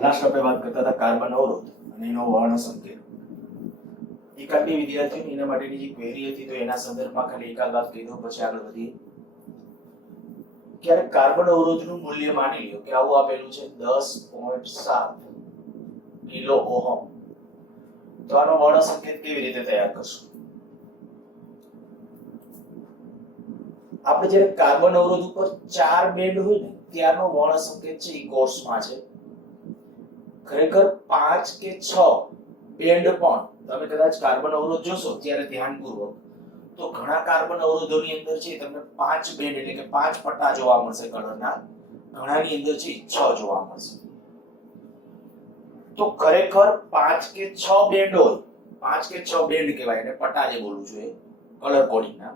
Last આપણે વાત કરતા હતા કાર્બન અવરોધ અને એનો વર્ણ સંકેત. એકાદ બે વિદ્યાર્થીઓને એના માટેની જે ક્વેરી હતી તો એના સંદર્ભમાં ખાલી એકાદ વાત કહી દઉં પછી આગળ વધીએ. ક્યારેક કાર્બન અવરોધનું મૂલ્ય માની લ્યો કે આવું આપેલું છે 10.7 કિલો ઓહમ. તો આનો વર્ણ સંકેત કેવી રીતે તૈયાર કરશું? આપણે જ્યારે કાર્બન અવરોધ ઉપર 4 બેન્ડ હોય ને ત્યારનો વર્ણ સંકેત છે એ કોર્સમાં છે. ખરેખર 5 કે 6 બેન્ડ પણ તમે કદાચ કાર્બન અવરોધ જોશો ત્યારે ધ્યાનપૂર્વક તો ઘણા કાર્બન અવરોધોની અંદર છે તમને 5 બેન્ડ એટલે કે 5 પટ્ટા જોવા મળશે કલરના, ઘણાની અંદર છે 6 જોવા મળશે. તો ખરેખર 5 કે 6 બેન્ડ હોય, 5 કે 6 બેન્ડ કહેવાય એટલે પટ્ટા જે બોલું છું એ કલર કોડિંગના,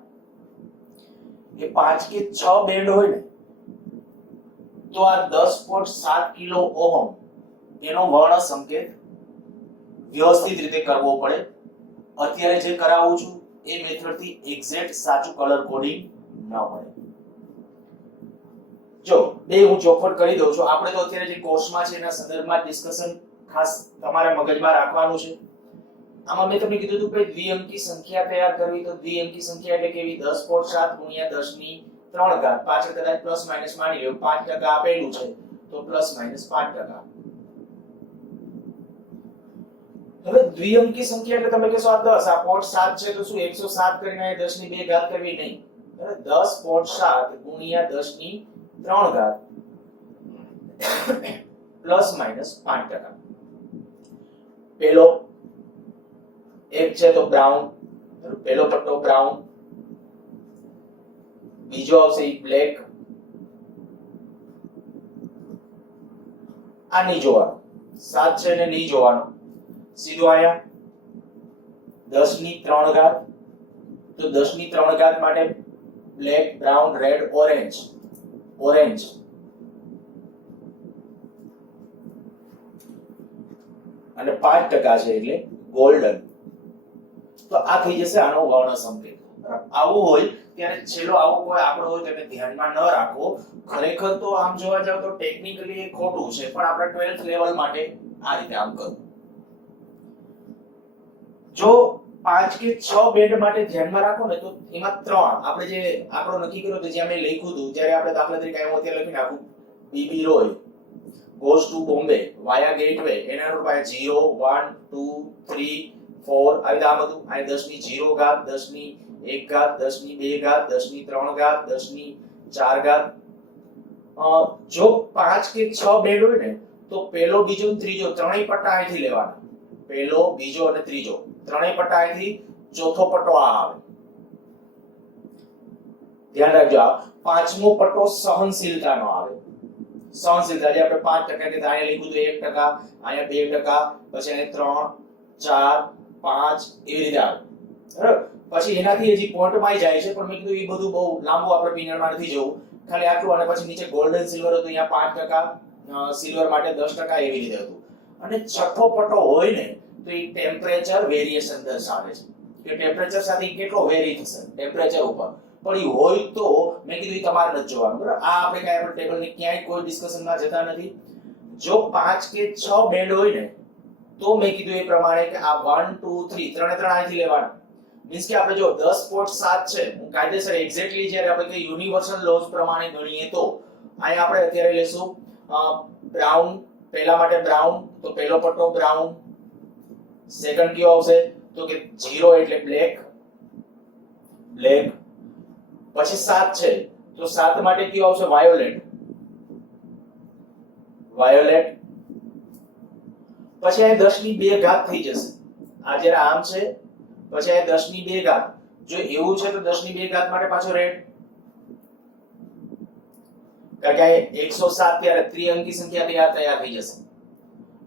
કે 5 કે 6 બેન્ડ હોય ને તો આ 10.7 કિલો ઓહમ એનો વર્ણ સંકેત વ્યવસ્થિત રીતે કરવો પડે. અત્યારે જે કરાવું છું એ મેથડ થી એક્ઝેક્ટ સાચું કલર કોડિંગ ન મળે. જો બે હું ચોખવટ કરી દઉં છું. આપણે તો અત્યારે જે કોર્સમાં છે એના સંદર્ભમાં ડિસ્કશન ખાસ તમારે મગજમાં રાખવાનું છે. આમાં મેં તમને કીધું હતું કે દ્વિઅંકી સંખ્યા તૈયાર કરવી, તો દ્વિઅંકી સંખ્યા એટલે કેવી? 10.7 ગુણ્યા 10 ની 3 ઘાત. પાછળ કદાચ પ્લસ માઈનસ માની લો 5% આપેલું છે તો પ્લસ માઈનસ 5%. હવે દ્વિઅંકી સંખ્યા એટલે તમે કહેશો આ 10 આ 0.7 છે તો શું 107 કરીને 10 ની 2 ઘાત કરવી? નહીં. 10.7 ગુણ્યા 10 ની 3 ઘાત પ્લસ માઈનસ 5%. પેલો એક છે તો બ્રાઉન, પેલો પટ્ટો બ્રાઉન, બીજો આવશે ઈ બ્લેક. આ નહીં જોવાનો, 7 છે ને નહીં જોવાનો. સીધું આયા 10 ની 3 ઘાત, તો 10 ની 3 ઘાત માટે black, brown, red, orange. Orange અને 5% છે એટલે ગોલ્ડન. તો આ થઈ જશે આનો વર્ણ સંકેત. આવું હોય ત્યારે છેલ્લો આવો કોઈ આંકડો હોય તેને ધ્યાનમાં ન રાખો. ખરેખર તો આમ જોવા જાવ તો ટેકનિકલી એ ખોટું છે, પણ આપણે 12th લેવલ માટે આ રીતે આમ કરો. જો 5 કે 6 બેન્ડ માટે ધ્યાનમાં રાખો ને તો એમાં 3 આપણે જે આંકડો નક્કી કર્યો તો જ્યાં મેં લખ્યું હતું જ્યારે આપણે દાખલા તરીકે આવ્યો ત્યારે લખી નાખું BB Roy goes to Bombay via gateway એના રૂટ બાય 0 1 2 3 4 આવી આમ હતું. આ 10 ની 0 ઘાત, 10 ની 1 ઘાત, 10 ની 2 ઘાત, 10 ની 3 ઘાત, 10 ની 4 ઘાત. જો 5 કે 6 બેન્ડ હોય ને તો પહેલો, બીજો અને ત્રીજો ત્રણેય પટ્ટા અહીંથી લેવાના. પહેલો, બીજો અને ત્રીજો ત્રણેય પટ્ટા અહીંથી, ચોથો પટ્ટો આ આવે. ધ્યાન રાખજો આ પાંચમો પટ્ટો સહનશીલતાનો આવે. સહનશીલતા જે આપણે 5% કે અહીંયા લખ્યું તો 1%, અહીંયા 2%, પછી અહીંયા 3 4 5 એવી રીતે આવે. બરાબર? પછી એનાથી હજી પોઈન્ટમાં જાય છે, પણ મેં કીધું એ બધું બહુ લાંબુ આપણે પિનરમાં નથી જવું. ખાલી આટલું અને પછી નીચે ગોલ્ડન સિલ્વર હતું અહીંયા 5%, સિલ્વર માટે 10% એવી રીતે હતું. અને છઠ્ઠો પટ્ટો હોય ને તો એ ટેમ્પરેચર વેરિએશન દર્શાવે છે કે ટેમ્પરેચર સાથે કેટલો વેરી થશે ટેમ્પરેચર ઉપર. પણ એ હોય તો મેં કીધું તમારે નથી જોવાનું. બરાબર? આ આપણે કાંઈ આપણે ટેબલની ક્યાંય કોઈ ડિસ્કશનમાં જતા નથી. જો 5 કે 6 બેન્ડ હોય ને તો મેં કીધું એ પ્રમાણે કે આ 1 2 3 ત્રણે ત્રણ અહીંથી લેવાના. મીન્સ કે આપણે જો 10.7 છે, હું કાયદેસર એક્ઝેક્ટલી જ્યારે આપણે કે યુનિવર્સલ લોઝ પ્રમાણે ગણીએ તો અહીંયા આપણે અત્યારે લેશું બ્રાઉન. પહેલા માટે બ્રાઉન તો પહેલો પટ્ટો બ્રાઉન. સેકન્ડ કયો આવશે તો કે 0 એટલે બ્લેક, બ્લેક. પછી 7 છે તો 7 માટે કયો આવશે? Violet, violet. પછી આ 10 ની 2 ઘાત થઈ જશે. આ જ્યારે આમ છે પછી આ 10 ની 2 ઘાત. જો એવું છે તો 10 ની 2 ઘાત માટે પાછો રેડ. કારણ કે 107 ત્યારે ત્રિઅંકી સંખ્યા તૈયાર થઈ જશે.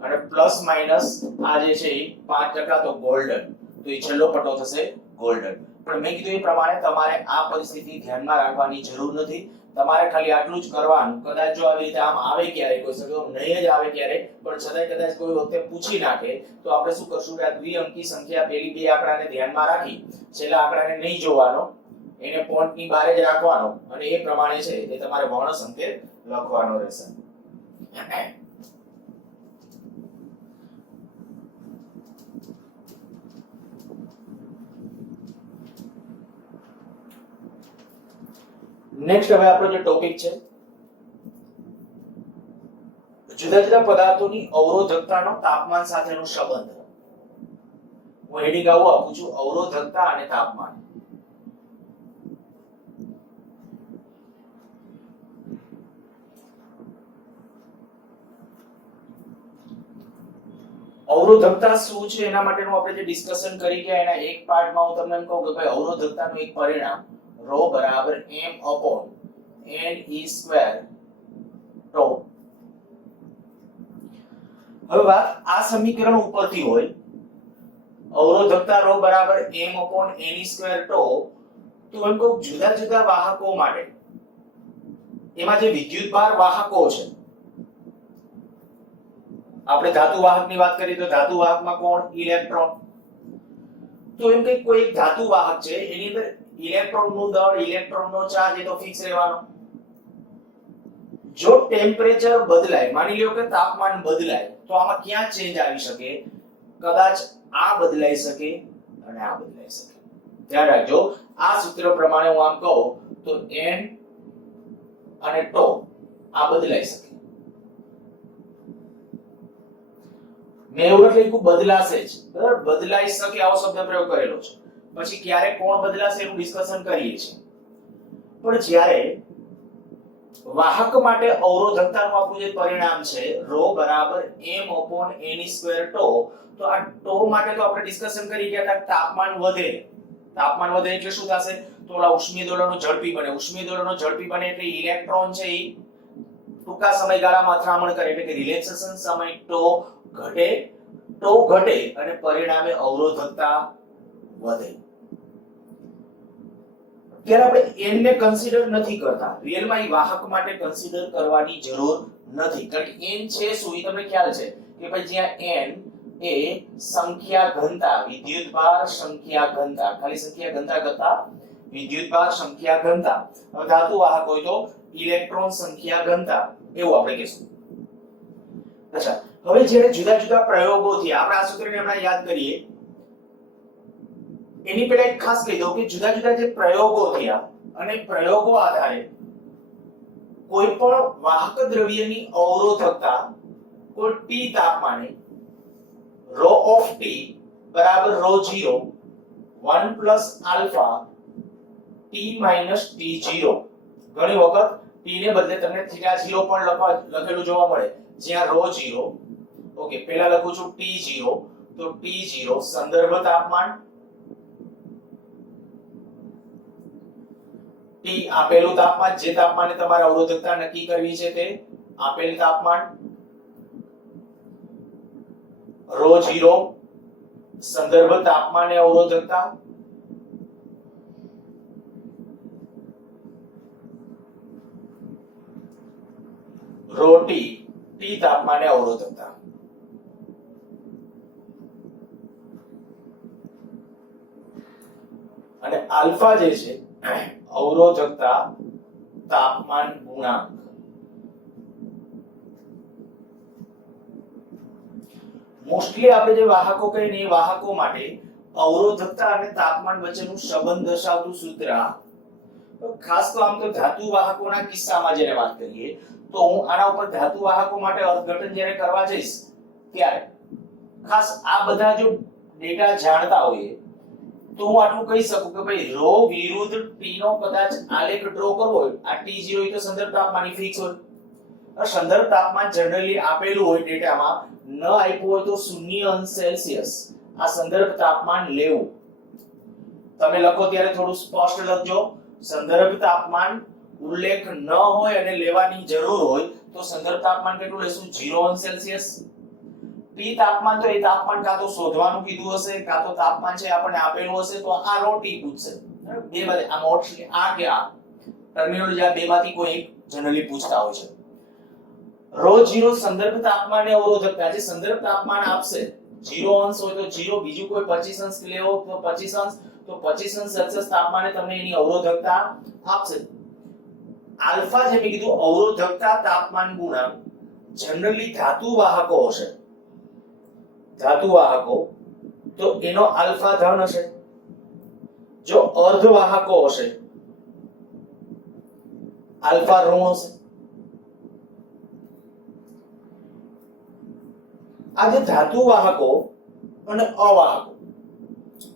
અને પ્લસ માઈનસ આ જે છે એ 5% તો ગોલ્ડન. તો એ છેલ્લો પટ્ટો થશે ગોલ્ડન. પણ મેં કીધું એ પ્રમાણે તમારે આ પરિસ્થિતિ ધ્યાનમાં રાખવાની જરૂર નથી. તમારે ખાલી આટલું જ કરવાનું. કદાચ જો આવી રીતે આમ આવે ક્યારે, કોઈ સગો નહીં જ આવે ક્યારે, પણ છતાંય કદાચ કોઈ વખતે પૂછી નાખે તો આપણે શું કરશું કે આ દ્વિઅંકી સંખ્યા પેલી બે આંકડાને ધ્યાનમાં રાખી છેલ્લા આંકડાને નહીં જોવાનો, એને પોઈન્ટની બહાર જ રાખવાનો અને એ પ્રમાણે છે એ તમારે વર્ણ સંકેત લખવાનો રહેશે. નેક્સ્ટ હવે આપણો જે ટોપિક છે જુદા જુદા પદાર્થોની અવરોધકતાનો તાપમાન સાથેનો સંબંધ. હું હેડિંગ આવું આપું છું, અવરોધકતા અને તાપમાન. અવરોધકતા શું છે એના માટેનું આપણે જે ડિસ્કશન કરી ગયા એના એક પાર્ટમાં હું તમને એમ કહું કે ભાઈ અવરોધકતાનું એક પરિણામ ρ બરાબર m upon n e square τ. હવે વાત આ સમીકરણ ઉપરથી હોય અવરોધકતા ρ બરાબર m upon n e square τ, તો એમ કહું જુદા જુદા વાહકો માટે એમાં જે વિદ્યુતભાર વાહકો છે, આપણે ધાતુ વાહકની વાત કરીએ તો ધાતુ વાહકમાં કોણ? ઇલેક્ટ્રોન. તો એમ કે કોઈ એક ધાતુ વાહક છે એની અંદર ઇલેક્ટ્રોનનું દળ, ઇલેક્ટ્રોનનો ચાર્જ એ તો ફિક્સ રહેવાનો. જો ટેમ્પરેચર બદલાય, માની લ્યો કે તાપમાન બદલાય, તો આમાં ક્યાં ચેન્જ આવી શકે? કદાચ આ બદલાઈ શકે અને આ બદલાઈ શકે. ધ્યાન રાખજો, આ સૂત્ર પ્રમાણે હું આમ કહું તો n અને τ આ બદલાઈ શકે. મેં એવું નથી લખ્યું બદલાશે જ, બરાબર? બદલાઈ શકે આવો શબ્દ પ્રયોગ કરેલો છે. પછી ક્યારે કોણ બદલાશે એનું ડિસ્કશન કરીએ છીએ. પણ જ્યારે વાહક માટે અવરોધકતાનું આપણું જે પરિણામ છે ρ બરાબર m upon n સ્ક્વેર τ, તો આ τ માટે તો આપણે ડિસ્કશન કરી ગયા હતા તાપમાન વધે. તાપમાન વધે એટલે શું થશે? તો ઓલા ઉષ્મીય દોલનો ઝડપી બને. ઉષ્મીય દોલનો ઝડપી બને એટલે ઇલેક્ટ્રોન છે એ ટૂંકા સમયગાળામાં અથડામણ કરે એટલે કે રિલેક્સેશન સમય τ ઘટે. τ ઘટે અને પરિણામે અવરોધકતા વધે. ત્યારે આપણે n ને કન્સિડર નથી કરતા. રિયલમાં એ વાહક માટે કન્સિડર કરવાની જરૂર નથી, કારણ કે n છે શું એ તમને ખ્યાલ છે કે ભાઈ જ્યાં n એ સંખ્યા ઘનતા, વિદ્યુતભાર સંખ્યા ઘનતા, ખાલી સંખ્યા ઘનતા કરતા વિદ્યુતભાર સંખ્યા ઘનતા, ધાતુ વાહક હોય તો ઇલેક્ટ્રોન સંખ્યા ઘનતા, એવું આપણે કહીશું. અચ્છા, હવે જ્યારે જુદા જુદા પ્રયોગોથી આપણે આ સૂત્રને હમણાં યાદ કરીએ એની પહેલા એક ખાસ કહી દઉં કે જુદા જુદા જે પ્રયોગો થયા અને પ્રયોગો આધારે કોઈ પણ વાહક દ્રવ્યની અવરોધકતા કોઈ t તાપમાને ρ of t બરાબર ρ0 1 plus alpha t minus t0. ઘણી વખત t ને બદલે તમને θ0 પણ લખેલું જોવા મળે, જ્યાં ρ0. ઓકે, પહેલા લખું છું t0, તો t0 સંદર્ભ તાપમાન, t આપેલું તાપમાન, જે તાપમાને તમારે અવરોધકતા નક્કી કરવી છે તે આપેલ તાપમાન, ρ0 સંદર્ભ તાપમાને અવરોધકતા, ρt t તાપમાને અવરોધકતા. અને આલ્ફા જે છે અવરોધકતા તાપમાન ગુણાંક. મોસ્ટલી આપણે જે વાહકો કહીએ ને એ વાહકો માટે અવરોધકતા અને તાપમાન વચ્ચેનું સંબંધ દર્શાવતું સૂત્ર. ખાસ તો આમ તો ધાતુ વાહકોના કિસ્સામાં જ્યારે વાત કરીએ તો હું આના ઉપર ધાતુ વાહકો માટે અર્થઘટન જ્યારે કરવા જઈશ ત્યારે ખાસ આ બધા જો ડેટા જાણતા હોઈએ તો હું આટલું કહી શકું કે ભાઈ ρ વિરુદ્ધ t નો કદાચ આલેખ ડ્રો કરવો હોય, આ t0 હોય તો સંદર્ભ તાપમાન ફિક્સ હોય. સંદર્ભ તાપમાન જનરલી આપેલું હોય ડેટામાં, ન આપ્યું હોય તો 0°C આ સંદર્ભ તાપમાન લેવું. તમે લખો ત્યારે થોડું સ્પષ્ટ લખજો. સંદર્ભ તાપમાન ઉલ્લેખ ન હોય અને લેવાની જરૂર હોય તો સંદર્ભ તાપમાન કેટલું લેશું? 0°C. T તાપમાન તો એ તાપમાન કાં તો શોધવાનું કીધું હશે કાં તો તાપમાન છે આપણને આપેલું હશે તો આ ρt પૂછશે. બે માંથી આ મોસ્ટલી આ કે આ ટર્મિનોલોજી આ બેમાંથી કોઈ એક જનરલી પૂછતા હોય છે. ρ0 સંદર્ભ તાપમાનને અવરોધકતા, જે સંદર્ભ તાપમાન આપશે 0° હોય તો 0, બીજું કોઈ 25° લેવો તો 25°, તો 25°C તાપમાને તમને એની અવરોધકતા આપશે. આલ્ફા જે મેં કીધું અવરોધકતા તાપમાન ગુણાંક જનરલી ધાતુ વાહકો હશે, ધાતુ વાહકો તો એનો આલ્ફા ધન હશે. જો અર્ધવાહકો હશે આલ્ફા ઋણ હશે. આ જે ધાતુ વાહકો અને અવાહકો,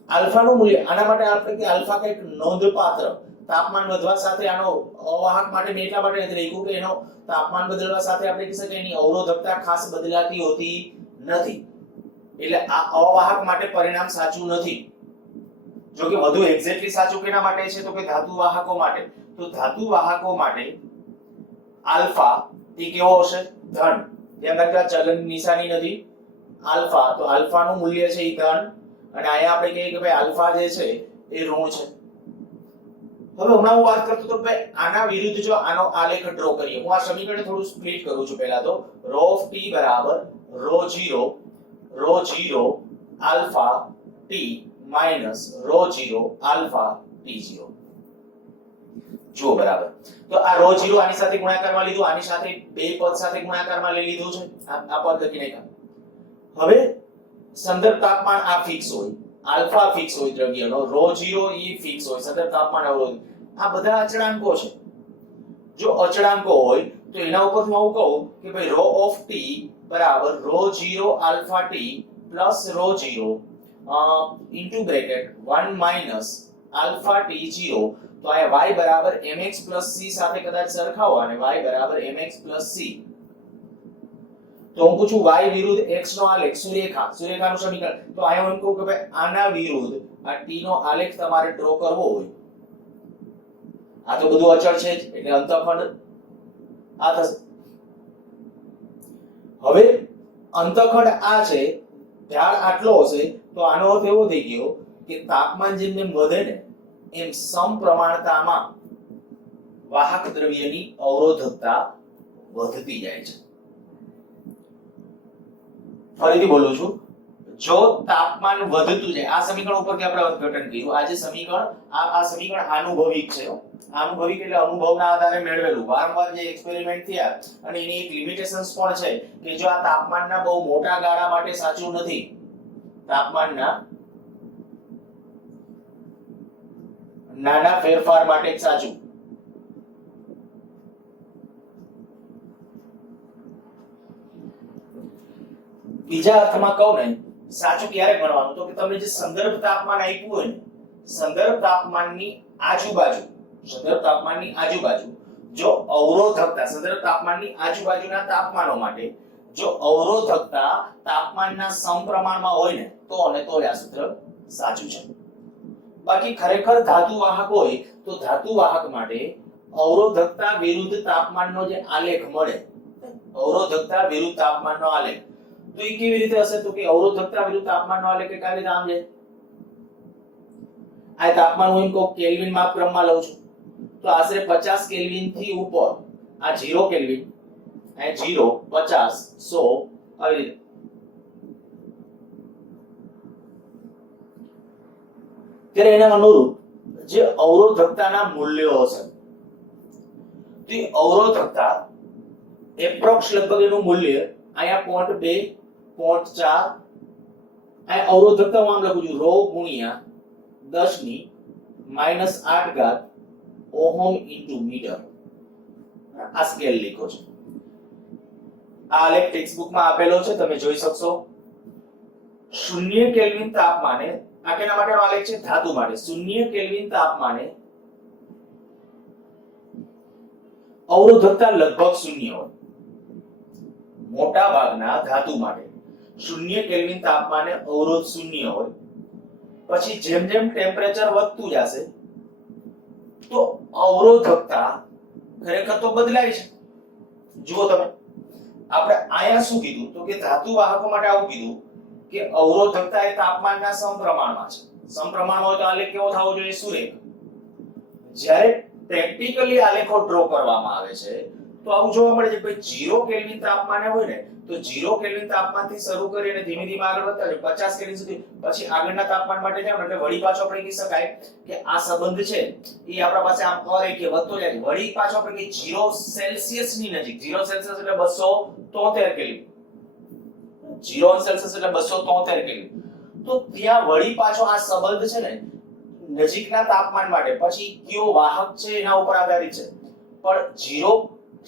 આલ્ફાનું મૂલ્ય, આના માટે આપણે કે આલ્ફા કંઈક નોંધપાત્ર, તાપમાન વધવા સાથે આનો અવાહક માટે મેં એટલા માટે નથી લખ્યું કે એનો તાપમાન બદલવા સાથે આપણે કહી શકીએ એની અવરોધકતા ખાસ બદલાતી હોતી નથી, એટલે આ અવાહક માટે પરિણામ સાચું નથી. જો કે વધુ એક્ઝેક્ટલી સાચું કેના માટે છે તો કે ધાતુ વાહકો માટે. તો ધાતુ વાહકો માટે આલ્ફા એ કેવો હશે? ધન. ધ્યાન રાખજો આ ચલન નિશાની નથી, આલ્ફા, તો આલ્ફાનું મૂલ્ય છે એ ધન, અને અહીંયા આપણે કહીએ કે ભાઈ આલ્ફા જે છે એ ઋણ છે. હવે હમણાં હું વાત કરતો તો ભાઈ આના વિરુદ્ધ જો આનો આલેખ ડ્રો કરીએ, હું આ સમીકરણ થોડું સ્પ્લિટ કરું છું. પહેલા તો ρ ઓફ t બરાબર ρ0 alpha t minus ρ0 alpha t0. જો બરાબર, તો આ ρ0 આની સાથે ગુણાકારમાં લીધું, આની સાથે બે પદ સાથે ગુણાકારમાં લઈ લીધું છે, આ પદ લખી નાખ્યા. હવે સંદર્ભ તાપમાન આ ફિક્સ હોય, આલ્ફા ફિક્સ હોય દ્રવ્યનો, ρ0 એ ફિક્સ હોય, સંદર્ભ તાપમાન અવરોધ, આ બધા અચળાંકો છે. જો અચળાંકો હોય તો એના ઉપર હું આવું કહું કે ભાઈ ρ ઓફ t બરાબર ρ0 alpha t plus ρ0 into bracket 1 minus alpha t0. તો આ y બરાબર mx c સાથે કદાચ સરખાવો અને y બરાબર mx c. તો હું પૂછું y વિરુદ્ધ x નો આલેખ, સુરેખાનું સમીકરણ. તો આયા હું કહું કે ભાઈ આના વિરુદ્ધ આ t નો આલેખ તમારે ડ્રો કરવો હોય, આ તો બધું અચળ છે જ, એટલે અંતઃખંડ આ થશે. હવે અંતઃખંડ આ છે, ઢાળ આટલો હશે, તો આનો અર્થ એવો થઈ ગયો કે તાપમાન જેમ જેમ વધે ને એમ સમપ્રમાણતામાં વાહક દ્રવ્યની અવરોધકતા વધતી જાય છે. ફરીથી બોલું છું, જો તાપમાન વધતું જાય, આ સમીકરણ ઉપરથી આપણે અર્થઘટન કર્યું. આ જે સમીકરણ, આ સમીકરણ આનુભવિક છે. આનુભવિક એટલે અનુભવના આધારે મેળવેલું, વારંવાર જે એક્સપેરિમેન્ટ થયા, અને એની એક લિમિટેશન્સ પણ છે કે જો આ તાપમાનના બહુ મોટા ગાળા માટે સાચું નથી, તાપમાનના નાના ફેરફાર માટે જ સાચું. બીજા અર્થમાં કહું ને, સાચું ક્યારે ગણવાનું તો કે તમને જે સંદર્ભ તાપમાન આપ્યું હોય ને, સંદર્ભ તાપમાનની આજુબાજુ જો અવરોધકતા, સંદર્ભ તાપમાનની આજુબાજુના તાપમાનો માટે જો અવરોધકતા તાપમાનના સમપ્રમાણમાં હોય ને તો અને તો આ સૂત્ર સાચું છે. બાકી ખરેખર ધાતુ વાહક હોય તો ધાતુ વાહક માટે અવરોધકતા વિરુદ્ધ તાપમાનનો જે આલેખ મળે, અવરોધકતા વિરુદ્ધ તાપમાનનો આલેખ, તો એ કેવી રીતે હશે તો કે અવરોધકતા વિરુદ્ધ તાપમાનનો આલેખ એક આવી રીતે આમ છે. આ તાપમાન હું એમ કહું કેલ્વિન માપક્રમમાં લઉં છું, તો આશરે 50 કેલ્વિન થી ઉપર, આ 0 કેલ્વિન, આ 0 50 100 આવી રીતે. ત્યારે એના અનુરૂપ જે અવરોધકતાના મૂલ્યો હશે, તે અવરોધકતા એપ્રોક્સ લગભગ એનું મૂલ્ય અહીંયા 0.2 0.4, આ અવરોધકતા હું આમ લખું છું ρ ગુણ્યા 10⁻⁸ ઓહમ ઇન્ટુ મીટર. આ સ્કેલ લખ્યો છે, આ આલેખ ટેક્સ્ટ બુકમાં આપેલો છે, તમે જોઈ શકશો. 0 કેલ્વિન તાપમાને, આ કેના માટેનો આલેખ છે? ધાતુ માટે. 0 કેલ્વિન તાપમાને અવરોધકતા લગભગ 0 હોય, મોટા ભાગના ધાતુ માટે 0 કેલ્વિન તાપમાને અવરોધ 0 હોય. પછી જેમ જેમ ટેમ્પરેચર વધતું જશે તો અવરોધકતા ખરેખર તો બદલાય છે. જુઓ તમે, આપણે આયા શું કીધું તો કે ધાતુ વાહકો માટે આવું કીધું કે અવરોધકતા એ તાપમાનના સમપ્રમાણમાં છે. સમપ્રમાણમાં હોય તો આલેખ કેવો થવો જોઈએ? સુરેખ. જ્યારે પ્રેક્ટિકલી આલેખો ડ્રો કરવામાં આવે છે તો આવું જોવા મળે છે કે 0 કેલ્વિન તાપમાને હોય ને તો 0 કેલ્વિન તાપમાનથી શરૂ કરીને ધીમે ધીમે આગળ વધતા જાય 50 કેલ્વિન સુધી, પછી આગળના તાપમાન માટે જાવ એટલે વળી પાછો આપણે કહી શકાય કે આ સંબંધ છે એ આપણા પાસે આમ અરેખીય વધતો જાય. વળી પાછો આપણે કે 0 સેલ્સિયસ ની નજીક, 0 સેલ્સિયસ એટલે 273 કેલ્વિન, 0 સેલ્સિયસ એટલે 273 કેલ્વિન, તો ત્યાં વળી પાછો આ સંબંધ છે ને નજીકના તાપમાન માટે પછી કયો વાહક છે એના ઉપર આધારિત છે. પણ 0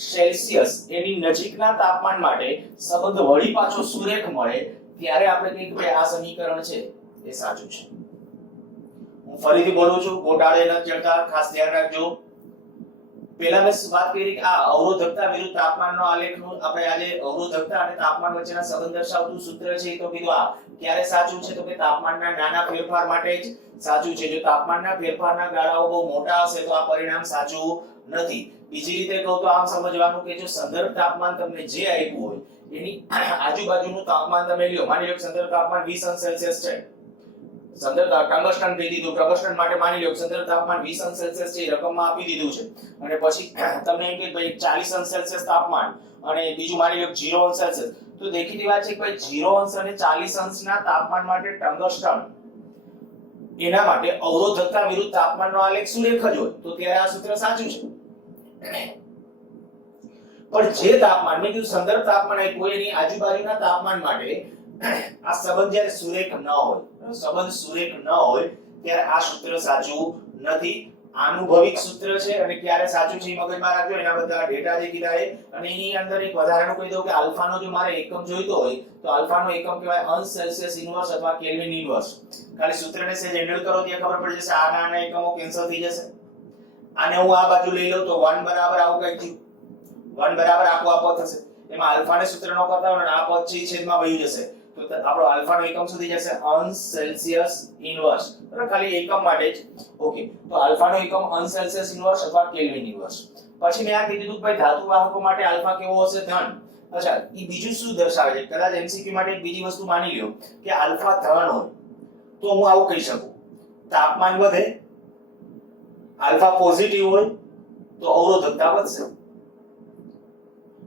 સેલ્સિયસ એની નજીકના તાપમાન માટે સંબંધ વળી પાછો સુરેખ મળે ત્યારે આપણે કહીએ કે આ સમીકરણ છે એ સાચું છે. હું ફરીથી બોલું છું, ગોટાળે ન ચડતા, ખાસ ધ્યાન રાખજો. પહેલા મેં વાત કરી કે આ અવરોધકતા વિરુદ્ધ તાપમાનનો આલેખનું આપણે આજે અવરોધકતા અને તાપમાન વચ્ચેના સંબંધ દર્શાવતું સૂત્ર છે એ તો કીધું. આ ક્યારે સાચું છે તો કે તાપમાનના નાના ફેરફાર માટે જ સાચું છે. જો તાપમાનના ફેરફારના ગાળાઓ બહુ મોટા હશે તો આ પરિણામ સાચું નથી. બીજી રીતે કહું તો આમ સમજવાનું કે જો સંદર્ભ તાપમાન તમને જે આપ્યું હોય એની આજુબાજુનું તાપમાન તમે લ્યો. માની લો કે સંદર્ભ તાપમાન 20 અંશ સેલ્સિયસ છે. સંદર્ભ ટંગસ્ટન કહી દીધું, ટંગસ્ટન માટે માની લો કે સંદર્ભ તાપમાન 20 અંશ સેલ્સિયસ છે એ રકમમાં આપી દીધું છે. અને પછી તમને એમ કે ભાઈ 40 અંશ સેલ્સિયસ તાપમાન અને બીજું માની લો કે 0 અંશ સેલ્સિયસ, તો દેખીતી વાત છે કે ભાઈ 0 અંશ અને 40 અંશના તાપમાન માટે ટંગસ્ટન એના માટે અવરોધકતા વિરુદ્ધ તાપમાનનો આલેખ સુરેખ જ હોય તો ત્યારે આ સૂત્ર સાચું છે. પણ જે તાપમાન મેં કીધું સંદર્ભ તાપમાન આપ્યું હોય એની આજુબાજુના તાપમાન માટે આ સંબંધ જ્યારે સુરેખ ન હોય, સંબંધ સુરેખ ન હોય ત્યારે આ સૂત્ર સાચું નથી. આનુભવિક સૂત્ર છે અને ક્યારે સાચું છે એ મગજમાં રાખજો. એના બધા ડેટા જે કીધા છે અને એની અંદર એક વધારાનું કહી દઉં કે આલ્ફાનો જો મારે એકમ જોઈતો હોય તો આલ્ફાનો એકમ કહેવાય અંશ સેલ્સિયસ ઇન્વર્સ અથવા કેલ્વિન ઇન્વર્સ. ખાલી સૂત્રને સેજ હેન્ડલ કરો ત્યાં ખબર પડી જશે. આ નાના એકમો કેન્સલ થઈ જશે. આને હું આ બાજુ લઈ લઉં તો 1 બરાબર આવું કંઈક થયું. 1 બરાબર આપોઆપ થશે. એમાં આલ્ફાને સૂત્ર નો કરતા હોય ને આ પદ છે છેદમાં વહી જશે તો આપણો આલ્ફાનો એકમ સુધી જશે અંશ સેલ્સિયસ ઇન્વર્સ. બરાબર, ખાલી એકમ માટે જ. ઓકે, તો આલ્ફાનો એકમ અંશ સેલ્સિયસ ઇન્વર્સ અથવા કેલ્વિન ઇન્વર્સ. પછી મેં આ કીધું કે ભાઈ ધાતુ વાહકો માટે આલ્ફા કેવો હશે? ધન. અચ્છા, એ બીજું શું દર્શાવે છે? કદાચ એમસીક્યુ માટે એક બીજી વસ્તુ માની લ્યો કે આલ્ફા ધન હોય તો હું આવું કહી શકું, તાપમાન વધે. આલ્ફા પોઝિટિવ હોય તો અવરોધકતા વધશે.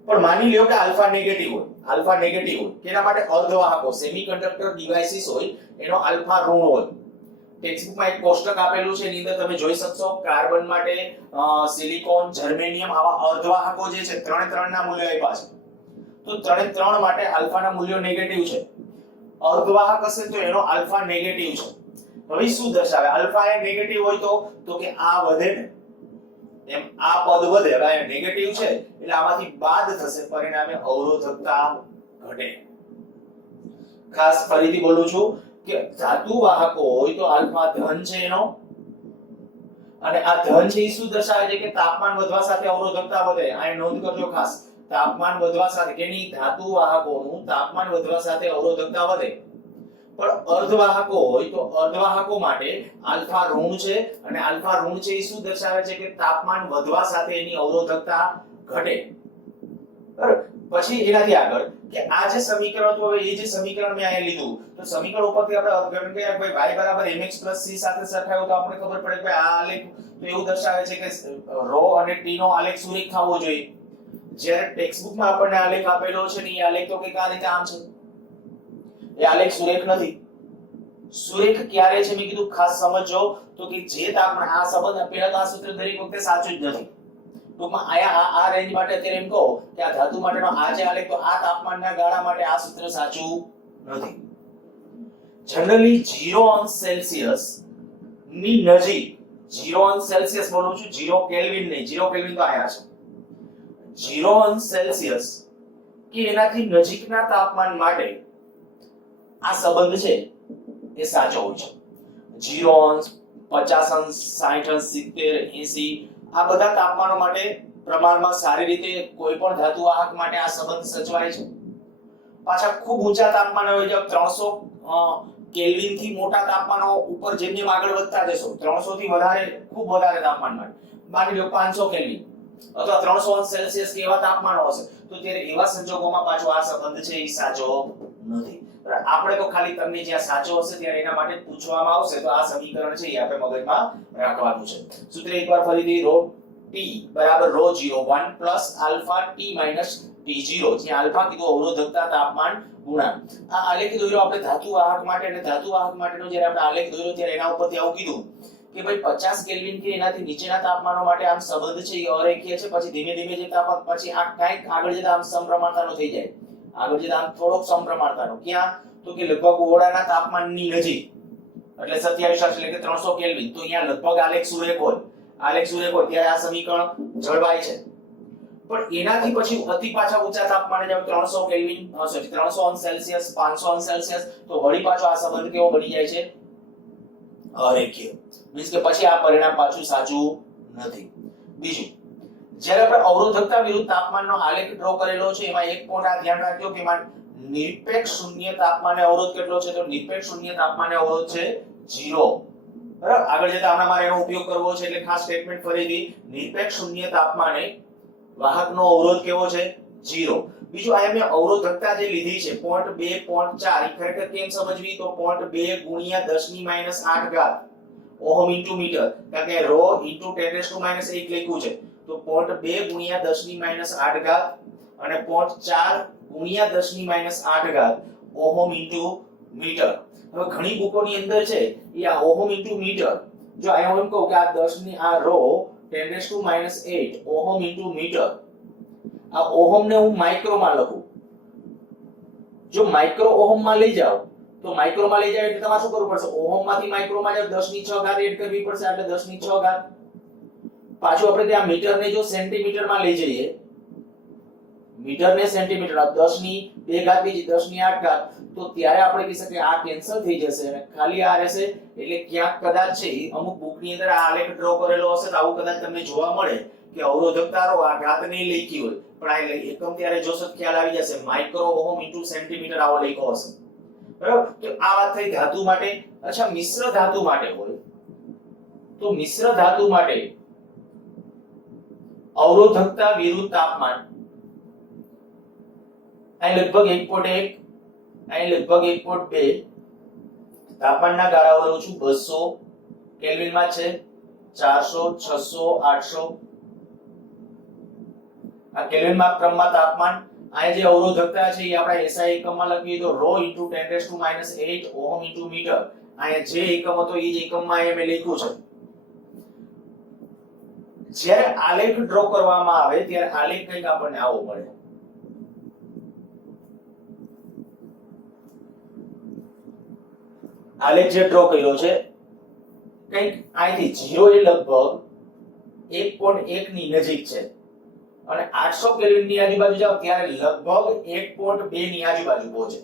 પણ માની લ્યો કે આલ્ફા નેગેટિવ હોય, આલ્ફા નેગેટિવ હોય કેના માટે? અર્ધવાહકો, સેમિકન્ડક્ટર ડિવાઇસીસ હોય એનો આલ્ફા ઋણ હોય. ટેક્સ્ટબુકમાં એક કોષ્ટક આપેલું છે એની અંદર તમે જોઈ શકશો કાર્બન માટે સિલિકોન, જર્મેનિયમ આવા અર્ધવાહકો જે છે ત્રણે ના મૂલ્યો આપ્યા છે. તો ત્રણે માટે આલ્ફાના મૂલ્યો નેગેટિવ છે. અર્ધવાહક હશે તો એનો આલ્ફા નેગેટિવ છે. હવે શું દર્શાવે? આલ્ફા એ નેગેટિવ હોય તો કે આ વધે ને, એમ આ પદ વધે. હવે આ નેગેટિવ છે એટલે આમાંથી બાદ થશે, પરિણામે અવરોધકતા ઘટે. ખાસ ફરીથી બોલું છું કે ધાતુ વાહકો હોય તો આલ્ફા ધન છે એનો, અને આ ધન છે એ શું દર્શાવે છે કે તાપમાન વધવા સાથે અવરોધકતા વધે. આ નોંધ કરજો ખાસ, તાપમાન વધવા સાથે કેની? ધાતુ વાહકોનું તાપમાન વધવા સાથે અવરોધકતા વધે. પણ અર્ધવાહકો હોય તો અર્ધવાહકો માટે આલ્ફા ઋણ છે અને આલ્ફા ઋણ છે એ શું દર્શાવે છે કે તાપમાન વધવા સાથે એની અવરોધકતા ઘટે. બરાબર, પછી એનાથી આગળ કે આ જે સમીકરણ તો હવે એ જે સમીકરણ મેં અહીંયા લીધું તો સમીકરણ ઉપરથી આપણે અર્થઘટન કર્યા કે ભાઈ y બરાબર mx c સાથે સરખાવ્યો તો આપણે ખબર પડે કે આ આલેખ તો એવું દર્શાવે છે કે ρ અને t નો આલેખ સુરેખ થવો જોઈએ. જ્યારે ટેક્સ્ટબુકમાં આપણને આલેખ આપેલો છે ને એ આલેખ તો કંઈક આ રીતે આમ છે. એ આલેખ સુરેખ નથી. સુરેખ ક્યારે છે મેં કીધું ખાસ સમજો તો કે જે તાપમાન આ સંબંધ આપેલા તો આ સૂત્ર દરેક વખતે સાચું જ નથી. ટૂંકમાં આ રેન્જ માટે અત્યારે એમ કહો કે આ ધાતુ માટેનો આ જે આલેખ તો આ તાપમાનના ગાળા માટે આ સૂત્ર સાચું નથી. જનરલી 0 અંશ સેલ્સિયસ ની નજીક, 0 અંશ સેલ્સિયસ બોલું છું, 0 કેલ્વિન નહીં, 0 કેલ્વિન તો આયા છે. 0 અંશ સેલ્સિયસ કે એનાથી નજીકના તાપમાન માટે આ સંબંધ છે એ સાચો હોય છે. 0 અંશ, 50 અંશ, 60 અંશ, 70, 80 આ બધા તાપમાનો માટે પ્રમાણમાં સારી રીતે કોઈ પણ ધાતુ વાહક માટે આ સંબંધ સચવાય છે. પાછા ખૂબ ઊંચા તાપમાન હોય જે 300 કેલ્વિન થી મોટા તાપમાનો ઉપર જેમ જેમ આગળ વધતા જશો 300 થી વધારે, ખૂબ વધારે તાપમાન માટે માની લો 500 કેલ્વિન અથવા 300 અંશ સેલ્સિયસ કે એવા તાપમાનો હશે તો ત્યારે એવા સંજોગોમાં પાછો આ સંબંધ છે એ સાચો નથી. આપણે તો ખાલી તમને જ્યાં સાચો હશે ત્યારે એના માટે પૂછવામાં આવશે તો આ સમીકરણ છે એ આપણે મગજમાં રાખવાનું છે. સૂત્ર એકવાર ફરીથી ρ t બરાબર ρ0 1 plus alpha t minus t0 જે આલ્ફા કીધું અવરોધકતા તાપમાન ગુણાંક. આ આલેખ દોર્યો આપણે ધાતુ વાહક માટે અને ધાતુ વાહક માટેનો જ્યારે આપણે આલેખ દોર્યો ત્યારે એના ઉપરથી આવું કીધું કે ભાઈ 50 કેલ્વિન કે એનાથી નીચેના તાપમાનો માટે આમ સંબંધ છે એ અરેખીય છે. પછી ધીમે ધીમે જે તાપમાન પછી આ કાંઈક આગળ જતા આમ સમપ્રમાણતાનો થઈ જાય. આગળ જતા આમ થોડોક સમપ્રમાણતાનો ક્યાં તો કે લગભગ ઓરડાના તાપમાનની નજીક એટલે 27 એટલે કે 300 કેલ્વિન તો અહીંયા લગભગ આલેખ સુરેખ હોય. આલેખ સુરેખ હોય ત્યારે આ સમીકરણ જળવાય છે, પણ એનાથી પછી અતિ પાછા ઊંચા તાપમાને જાવ 300 કેલ્વિન સોરી 300 અંશ સેલ્સિયસ 500 અંશ સેલ્સિયસ તો વળી પાછો આ સંબંધ કેવો બની જાય છે? અરેખીય. મીન્સ કે પછી આ પરિણામ પાછું સાચું નથી. બીજું, જ્યારે આપણે અવરોધકતા વિરુદ્ધ તાપમાનનો આલેખ ડ્રો કરેલો છે એમાં એક પોઈન્ટ આ ધ્યાન રાખજો કે એમાં નિરપેક્ષ શૂન્ય તાપમાને અવરોધ કેટલો છે? તો નિરપેક્ષ શૂન્ય તાપમાને અવરોધ છે 0. બરાબર, આગળ જતા આમાં મારે એનો ઉપયોગ કરવો છે એટલે ખાસ સ્ટેટમેન્ટ ફરીથી, નિરપેક્ષ શૂન્ય તાપમાને વાહકનો અવરોધ કેવો છે? 0. બીજું આ મેં અવરોધકતા જે લીધી છે 0.2 0.4 એ ખરેખર કેમ સમજવી? તો 0.2 ગુણ્યા 10 ની -8 ઘાત ઓહમ ઇન્ટુ મીટર, કારણ કે રો ઇન્ટુ 10 1 લખ્યું છે તો 0.2 ગુણ્યા 10 ની -8 ઘાત અને 0.4 ગુણ્યા 10 ની -8 ઘાત ઓહમ ઇન્ટુ મીટર. હવે ઘણી બુકોની અંદર છે એ આ ઓહમ ઇન્ટુ મીટર, જો અહીંયા હું એમ કહું કે આ 10 ની આ રો 10 8 ઓહમ ઇન્ટુ મીટર, આ ઓહમ ને હું માઇક્રોમાં લખું, જો માઇક્રો ઓહમ માં લઈ જાવ તો માઇક્રોમાં લઈ જાવ એટલે તમારે શું કરવું પડશે? ઓહમ માંથી માઇક્રોમાં જાવ 10 ની 6 ઘાત એડ કરવી પડશે, એટલે 10 ની 6 ઘાત. પાછું આપણે ત્યાં મીટર ને જો સેન્ટીમીટર માં લઈ જઈએ, મીટર ને સેન્ટીમીટર 10 ની 2 ઘાત બીજી 10 ની 8 ઘાત, તો ત્યારે આપણે કહી શકીએ આ કેન્સલ થઈ જશે અને ખાલી આ રહેશે. એટલે ક્યાંક કદાચ છે અમુક બુક ની અંદર આ આલેખ ડ્રો કરેલો હશે તો આવું કદાચ તમને જોવા મળે કે અવરોધકતા રો આ ઘાત નહીં લખી હોય, પણ આ એકમ ત્યારે જોશો ખ્યાલ આવી જશે, માઇક્રો ઓહમ ઇન્ટુ સેન્ટીમીટર આવો લખ્યો હશે. બરાબર, તો આ વાત થઈ ધાતુ માટે. અચ્છા, મિશ્ર ધાતુ માટે હોય તો મિશ્ર ધાતુ માટે અવરોધકતા વિરુદ્ધ તાપમાન અહીં લગભગ 1.1 અહીં લગભગ 1.2 તાપમાનના ગાળાઓ લઉં છું. 200 કેલ્વિન માં છે, 400 600 800 આ કેલ્વિન માં ક્રમમાં તાપમાન. આ જે અવરોધકતા છે એ આપણે SI એકમમાં લખીએ તો rho into 10 8 ohm into metre. અહીંયા જે એકમ હતો એ જ એકમમાં મેં લખ્યું છે. જ્યારે આલેખ ડ્રો કરવામાં આવે ત્યારે આલેખ કંઈક આપણને આવો મળે. આલેખ જે ડ્રો કર્યો છે કંઈક અહીંથી 0 એ લગભગ 1.1 ની નજીક છે અને 800 કેલ્વિન ની આજુબાજુ જાવ ત્યારે લગભગ 1.2 ની આજુબાજુ પહોંચે.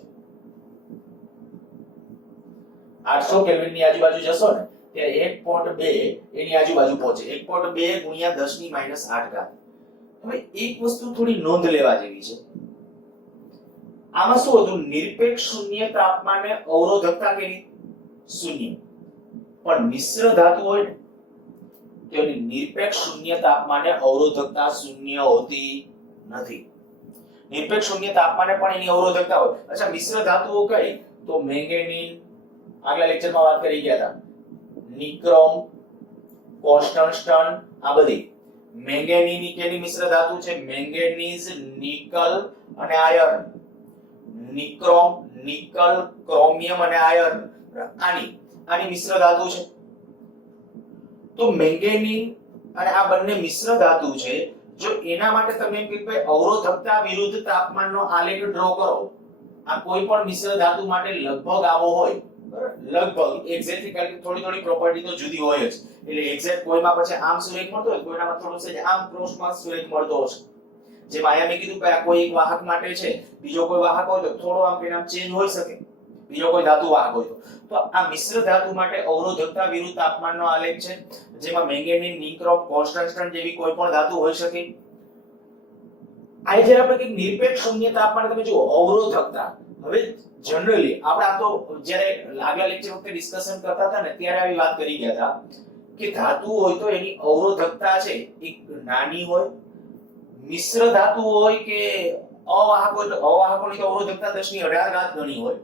800 કેલ્વિન ની આજુબાજુ જશો ને ત્યારે 1.2 એની આજુબાજુ પહોંચે. 1.2 ગુણ્યા 10 ની -8 ઘાત. હવે એક વસ્તુ થોડી નોંધ લેવા જેવી છે. આમાં શું હતું? નિરપેક્ષ શૂન્ય તાપમાને અવરોધકતા કેવી? 0. પણ મિશ્ર ધાતુ હોય ને તેની નિરપેક્ષ શૂન્ય તાપમાને અવરોધકતા 0 હોતી નથી. નિરપેક્ષ શૂન્ય તાપમાને પણ એની અવરોધકતા હોય. અચ્છા, મિશ્ર ધાતુઓ કઈ? તો મેંગેનીઝ આગલા લેક્ચરમાં વાત કરી ગયા હતા, નિક્રોમ, કોન્સ્ટન્ટન, આ બધી મેંગેનીઝ ની કેની મિશ્ર ધાતુ છે? મેંગેનીઝ, નિકલ અને આયર્ન. નિક્રોમ, નિકલ, ક્રોમિયમ અને આયર્ન આની મિશ્ર ધાતુ છે. તો મેંગેનીઝ અને આ બંને મિશ્ર ધાતુ છે. જો એના માટે તમે એમ કે અવરોધકતા વિરુદ્ધ તાપમાનનો આલેખ ડ્રો કરો, આ કોઈ પણ મિશ્ર ધાતુ માટે લગભગ આવો હોય, બરાબર? લગભગ એક્ઝેક્ટલી, કારણ કે થોડી પ્રોપર્ટી તો જુદી હોય જ, એટલે એક્ઝેક્ટ કોઈમાં પછી આમ સુરેખ મળતો હોય, કોઈનામાં થોડું છે આમ ક્રોસમાં સુરેખ મળતો હશે. જેમ આયા મેં કીધું કે આ કોઈ એક વાહક માટે છે, બીજો કોઈ વાહક હોય તો થોડો આમ કે નામ ચેન્જ હોઈ શકે, બીજો કોઈ ધાતુ વાહક હોય તો આ મિશ્ર ધાતુ માટે અવરોધકતા વિરુદ્ધ તાપમાનનો આલેખ છે, જેમાં મેંગેનીઝ, નિક્રોમ, કોન્સ્ટન્ટન જેવી કોઈ પણ ધાતુ હોઈ શકે. આ જે આપણે કે નિરપેક્ષ શૂન્ય તાપમાને તમે જુઓ અવરોધકતા. હવે જનરલી આપણે આ તો જ્યારે આગલા લેક્ચર વખતે ડિસ્કશન કરતા હતા ને ત્યારે આવી વાત કરી ગયા હતા કે ધાતુ હોય તો એની અવરોધકતા છે એક નાની હોય, મિશ્ર ધાતુ હોય કે અવાહક હોય તો અવાહકોની તો અવરોધકતા 10 ની 18 ઘાત ગણી હોય.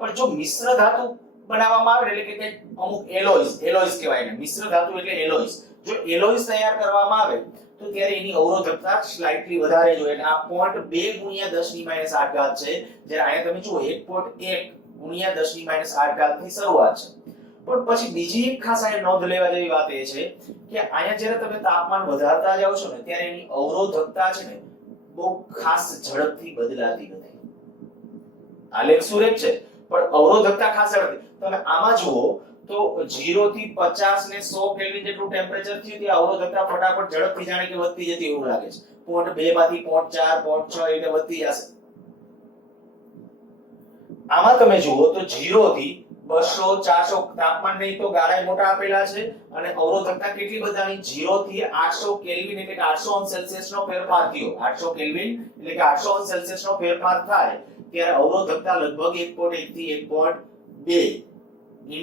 પણ જો મિશ્ર ધાતુ બનાવવામાં આવે એટલે કે અમુક એલોયસ કહેવાય ને, મિશ્ર ધાતુ એટલે એલોયસ. જો એલોયસ તૈયાર કરવામાં આવે તો ત્યારે એની અવરોધકતા સ્લાઇટલી વધારે જોઈએ. એટલે આ 0.2 ગુણ્યા 10 ની -8 ઘાત છે, જ્યારે અહીંયા તમે જુઓ 1.1 ગુણ્યા 10 ની -8 ઘાત ની શરૂઆત છે. પણ પછી બીજી એક ખાસ અહીંયા નોંધ લેવા જેવી વાત એ છે કે અહીંયા જ્યારે તમે તાપમાન વધારતા જાવ છો ને ત્યારે એની અવરોધકતા છે ને બહુ ખાસ ઝડપથી બદલાતી નથી. આલેખ સુરેખ છે પણ અવરોધકતા ખાસ ઝડપથી. તમે આમાં જુઓ તો 0 થી 50 ને 100 કેલ્વિન જેટલું ટેમ્પરેચર થયું ત્યાં અવરોધકતા ફટાફટ ઝડપથી જાણે કે વધતી જતી એવું લાગે છે. પોઈન્ટ 2 માંથી પોઈન્ટ 4 પોઈન્ટ 6 એટલે વધતી જશે. આમાં તમે જુઓ તો 0 થી 200 400 તાપમાન નહીં તો ગાળાઈ મોટા આપેલા છે અને અવરોધકતા કેટલી બધાની 0 થી 800 કેલ્વિન એટલે કે 800 અંશ સેલ્સિયસ નો ફેરફાર થયો. 800 કેલ્વિન એટલે કે 800 અંશ સેલ્સિયસ નો ફેરફાર થાય ત્યારે અવરોધકતા લગભગ 1.1 થી 1.2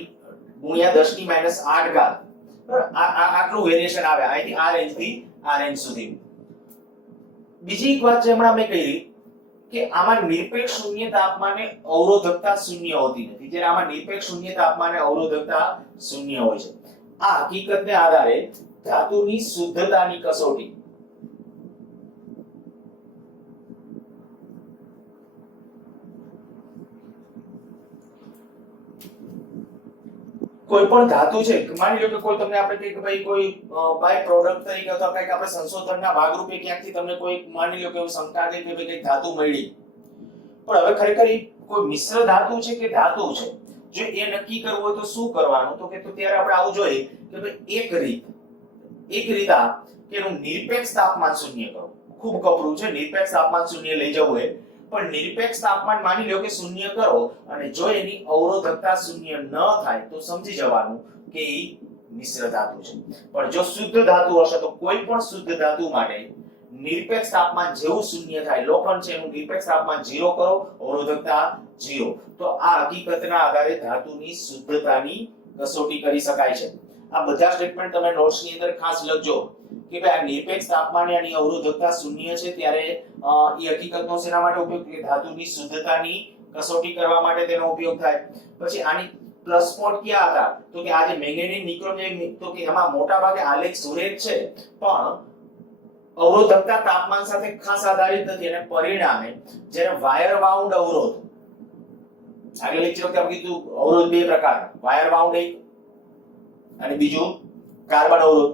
ગુણ્યા 10 ની -8 ઘાત આટલું વેરિએશન આવે અહીંથી આ રેન્જ થી આ રેન્જ સુધી. બીજી એક વાત જે હમણાં મેં કહી કે આમાં નિરપેક્ષ શૂન્ય તાપમાને અવરોધકતા શૂન્ય હોતી નથી, જ્યારે આમાં નિરપેક્ષ શૂન્ય તાપમાને અવરોધકતા શૂન્ય હોય છે. આ હકીકતને આધારે ધાતુની શુદ્ધતાની કસોટી કોઈ પણ ધાતુ છે, માની લો કે કોઈ તમને આપણે કહે કે ભાઈ કોઈ બાય પ્રોડક્ટ તરીકે અથવા કંઈક આપણે સંશોધનના ભાગરૂપે ક્યાંકથી તમને કોઈ માની લો કે એવું શંકા થઈ કે ભાઈ કંઈક ધાતુ મળી, પણ હવે ખરેખર કોઈ મિશ્ર ધાતુ છે કે ધાતુ છે, જો એ નક્કી કરવું હોય તો શું કરવાનું, તો કે તો ત્યારે આપણે આવું જોઈએ કે ભાઈ એક રીત આ કે એનું નિરપેક્ષ તાપમાન શૂન્ય કરો. ખૂબ કપરું છે નિરપેક્ષ તાપમાન શૂન્ય લઈ જવું હોય, પણ નિરપેક્ષ તાપમાન માની લો કે શૂન્ય કરો અને જો એની અવરોધકતા શૂન્ય ન થાય તો સમજી જવાનું કે એ મિશ્ર ધાતુ છે. પણ જો શુદ્ધ ધાતુ હશે તો કોઈ પણ શુદ્ધ ધાતુ માટે નિરપેક્ષ તાપમાન જેવું શૂન્ય થાય, લોખંડ છે એનું નિરપેક્ષ તાપમાન 0 કરો, અવરોધકતા 0, તો આ હકીકતના આધારે ધાતુની શુદ્ધતાની કસોટી કરી શકાય છે. આ બધા સ્ટેટમેન્ટ તમે નોટ્સ ની અંદર ખાસ લખજો કે ભાઈ આ નિરપેક્ષ તાપમાને આની અવરોધકતા શૂન્ય છે ત્યારે એ હકીકતનો શેના માટે ઉપયોગ, કે ધાતુની શુદ્ધતાની કસોટી કરવા માટે તેનો ઉપયોગ થાય. પછી આની પ્લસ પોઈન્ટ ક્યાં હતા, તો કે આ જે મેંગેનીઝ નિક્રોમ જે તો કે એમાં મોટા ભાગે આલેખ સુરેખ છે પણ અવરોધકતા તાપમાન સાથે ખાસ આધારિત નથી અને પરિણામે જ્યારે વાયર વાઉન્ડ અવરોધ, આગળ લેક્ચર વખતે આપણે કીધું અવરોધ બે પ્રકારના, વાયર વાઉન્ડ એક અને બીજું કાર્બન અવરોધ.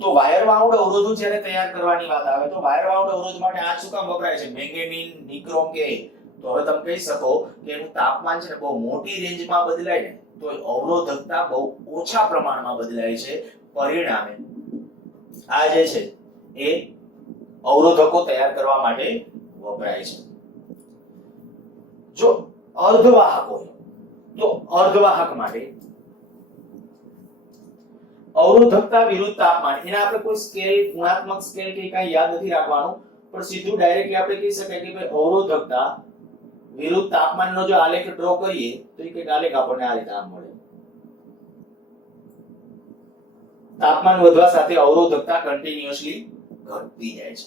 તો વાયર વાઉન્ડ અવરોધો જ્યારે તૈયાર કરવાની વાત આવે તો વાયર વાઉન્ડ અવરોધ માટે આ શું કામ વપરાય છે, મેંગેનીઝ નિક્રોમ કે, તો હવે તમે કહી શકો કે એનું તાપમાન છે ને બહુ મોટી રેન્જમાં બદલાય ને તો અવરોધકતા બહુ ઓછા પ્રમાણમાં બદલાય છે, પરિણામે આ જે છે એ અવરોધકો તૈયાર કરવા માટે વપરાય છે. જો અર્ધવાહક હોય તો અર્ધવાહક માટે અવરોધકતા વિરુદ્ધ તાપમાન, એના આપણે કોઈ સ્કેલ, ગુણાત્મક સ્કેલ કે કાંઈ યાદ નથી રાખવાનું, પણ સીધું ડાયરેક્ટલી આપણે કહી શકાય કે ભાઈ અવરોધકતા વિરુદ્ધ તાપમાનનો જો આલેખ ડ્રો કરીએ તો એક આલેખ આપણને આ રીતે આમ મળે. તાપમાન વધવા સાથે અવરોધકતા કન્ટિન્યુઅસલી ઘટતી જાય છે.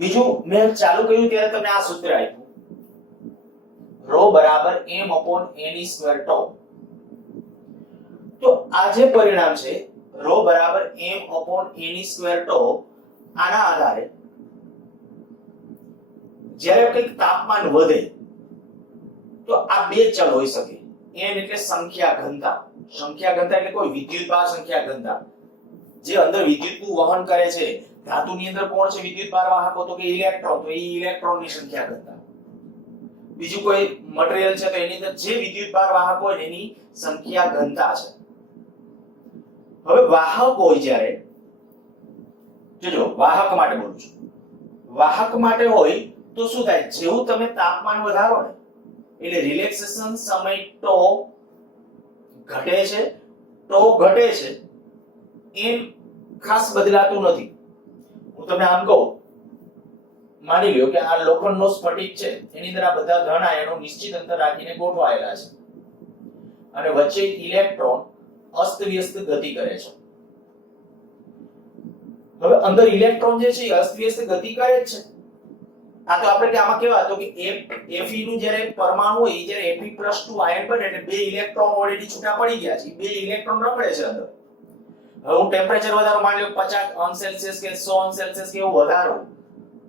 બીજું મેં ચાલુ કર્યું ત્યારે તમને આ સૂત્ર આપ્યું, ρ બરાબર m/ne²τ. તો આ જે પરિણામ છે ρ બરાબર m/ne²τ, આના આધારે જ્યારે કંઈક તાપમાન વધે તો આ બે ચલ હોઈ શકે. n એટલે સંખ્યા ઘનતા, સંખ્યા ઘનતા એટલે કોઈ વિદ્યુતભાર સંખ્યા ઘનતા, જે અંદર વિદ્યુતનું વહન કરે છે. ધાતુની અંદર કોણ છે વિદ્યુતભાર વાહકો, તો કે ઇલેક્ટ્રોન, તો એ ઇલેક્ટ્રોનની સંખ્યા ઘનતા. બીજું કોઈ મટીરીયલ છે તો એની અંદર જે વિદ્યુતભાર વાહક હોય એની સંખ્યા ઘનતા છે. હવે વાહક હોય જ્યારે, જોજો વાહક માટે બોલું છું, વાહક માટે હોય તો શું થાય, જેવું તમે તાપમાન વધારો ને એટલે રિલેક્સેશન સમય τ ઘટે છે, τ ઘટે છે, એમ ખાસ બદલાતું નથી. હું તમને આમ કહું, માની લ્યો કે આ લોખંડનો સ્ફટિક છે, એની અંદર આ બધા ધન આયનો નિશ્ચિત અંતર રાખીને ગોઠવાયેલા છે અને વચ્ચે ઇલેક્ટ્રોન અસ્તવ્યસ્ત ગતિ કરે છે. હવે અંદર ઇલેક્ટ્રોન જે છે એ અસ્તવ્યસ્ત ગતિ કરે જ છે. આ તો આપણે કે આમાં કેવા તો કે Fe નું જ્યારે પરમાણુ હોય જ્યારે Fe+2 આયન બને એટલે બે ઇલેક્ટ્રોન ઓલરેડી છૂટા પડી ગયા છે, બે ઇલેક્ટ્રોન રખડે છે અંદર. હવે હું ટેમ્પરેચર વધારો, માની લો 50 અંશ સેલ્સિયસ કે 100 અંશ સેલ્સિયસ કે એવું વધારો,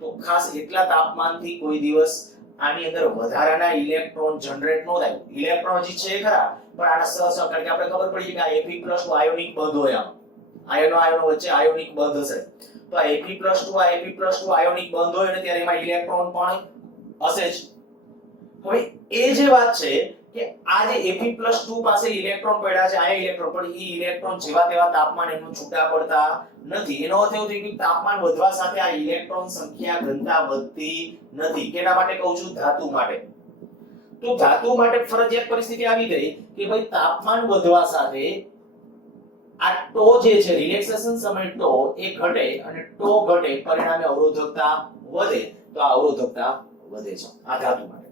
તો ખાસ એટલા તાપમાનથી કોઈ દિવસ આની અંદર વધારાના ઇલેક્ટ્રોન જનરેટ ન થાય. ઇલેક્ટ્રોન હજી છે ખરા, પણ આના સહસંયોજક, કારણ કે આપણે ખબર પડી કે આ Fe+2 આયોનિક બંધ હોય, આમ આયનો વચ્ચે આયોનિક બંધ હશે, તો આ Fe+2 આયોનિક બંધ હોય ને ત્યારે એમાં ઇલેક્ટ્રોન પણ હશે જ. હવે એ જે વાત છે કે આ જે Fe+2 પાસે ઇલેક્ટ્રોન પડ્યા છે, આ ઇલેક્ટ્રોન પણ ઈ ઇલેક્ટ્રોન જેવા તેવા તાપમાન એનું છૂટા પડતા નથી. એનો અર્થ એવો થયો કે તાપમાન વધવા સાથે આ ઇલેક્ટ્રોન સંખ્યા ઘનતા વધતી નથી. કેના માટે કહું છું? ધાતુ માટે. તો ધાતુ માટે ફરજિયાત પરિસ્થિતિ આવી ગઈ કે ભાઈ તાપમાન વધવા સાથે આ ટો જે છે રિલેક્સેશન સમય ટો એ ઘટે અને ટો ઘટે પરિણામે અવરોધકતા વધે. તો આ અવરોધકતા વધે છે આ ધાતુ માટે.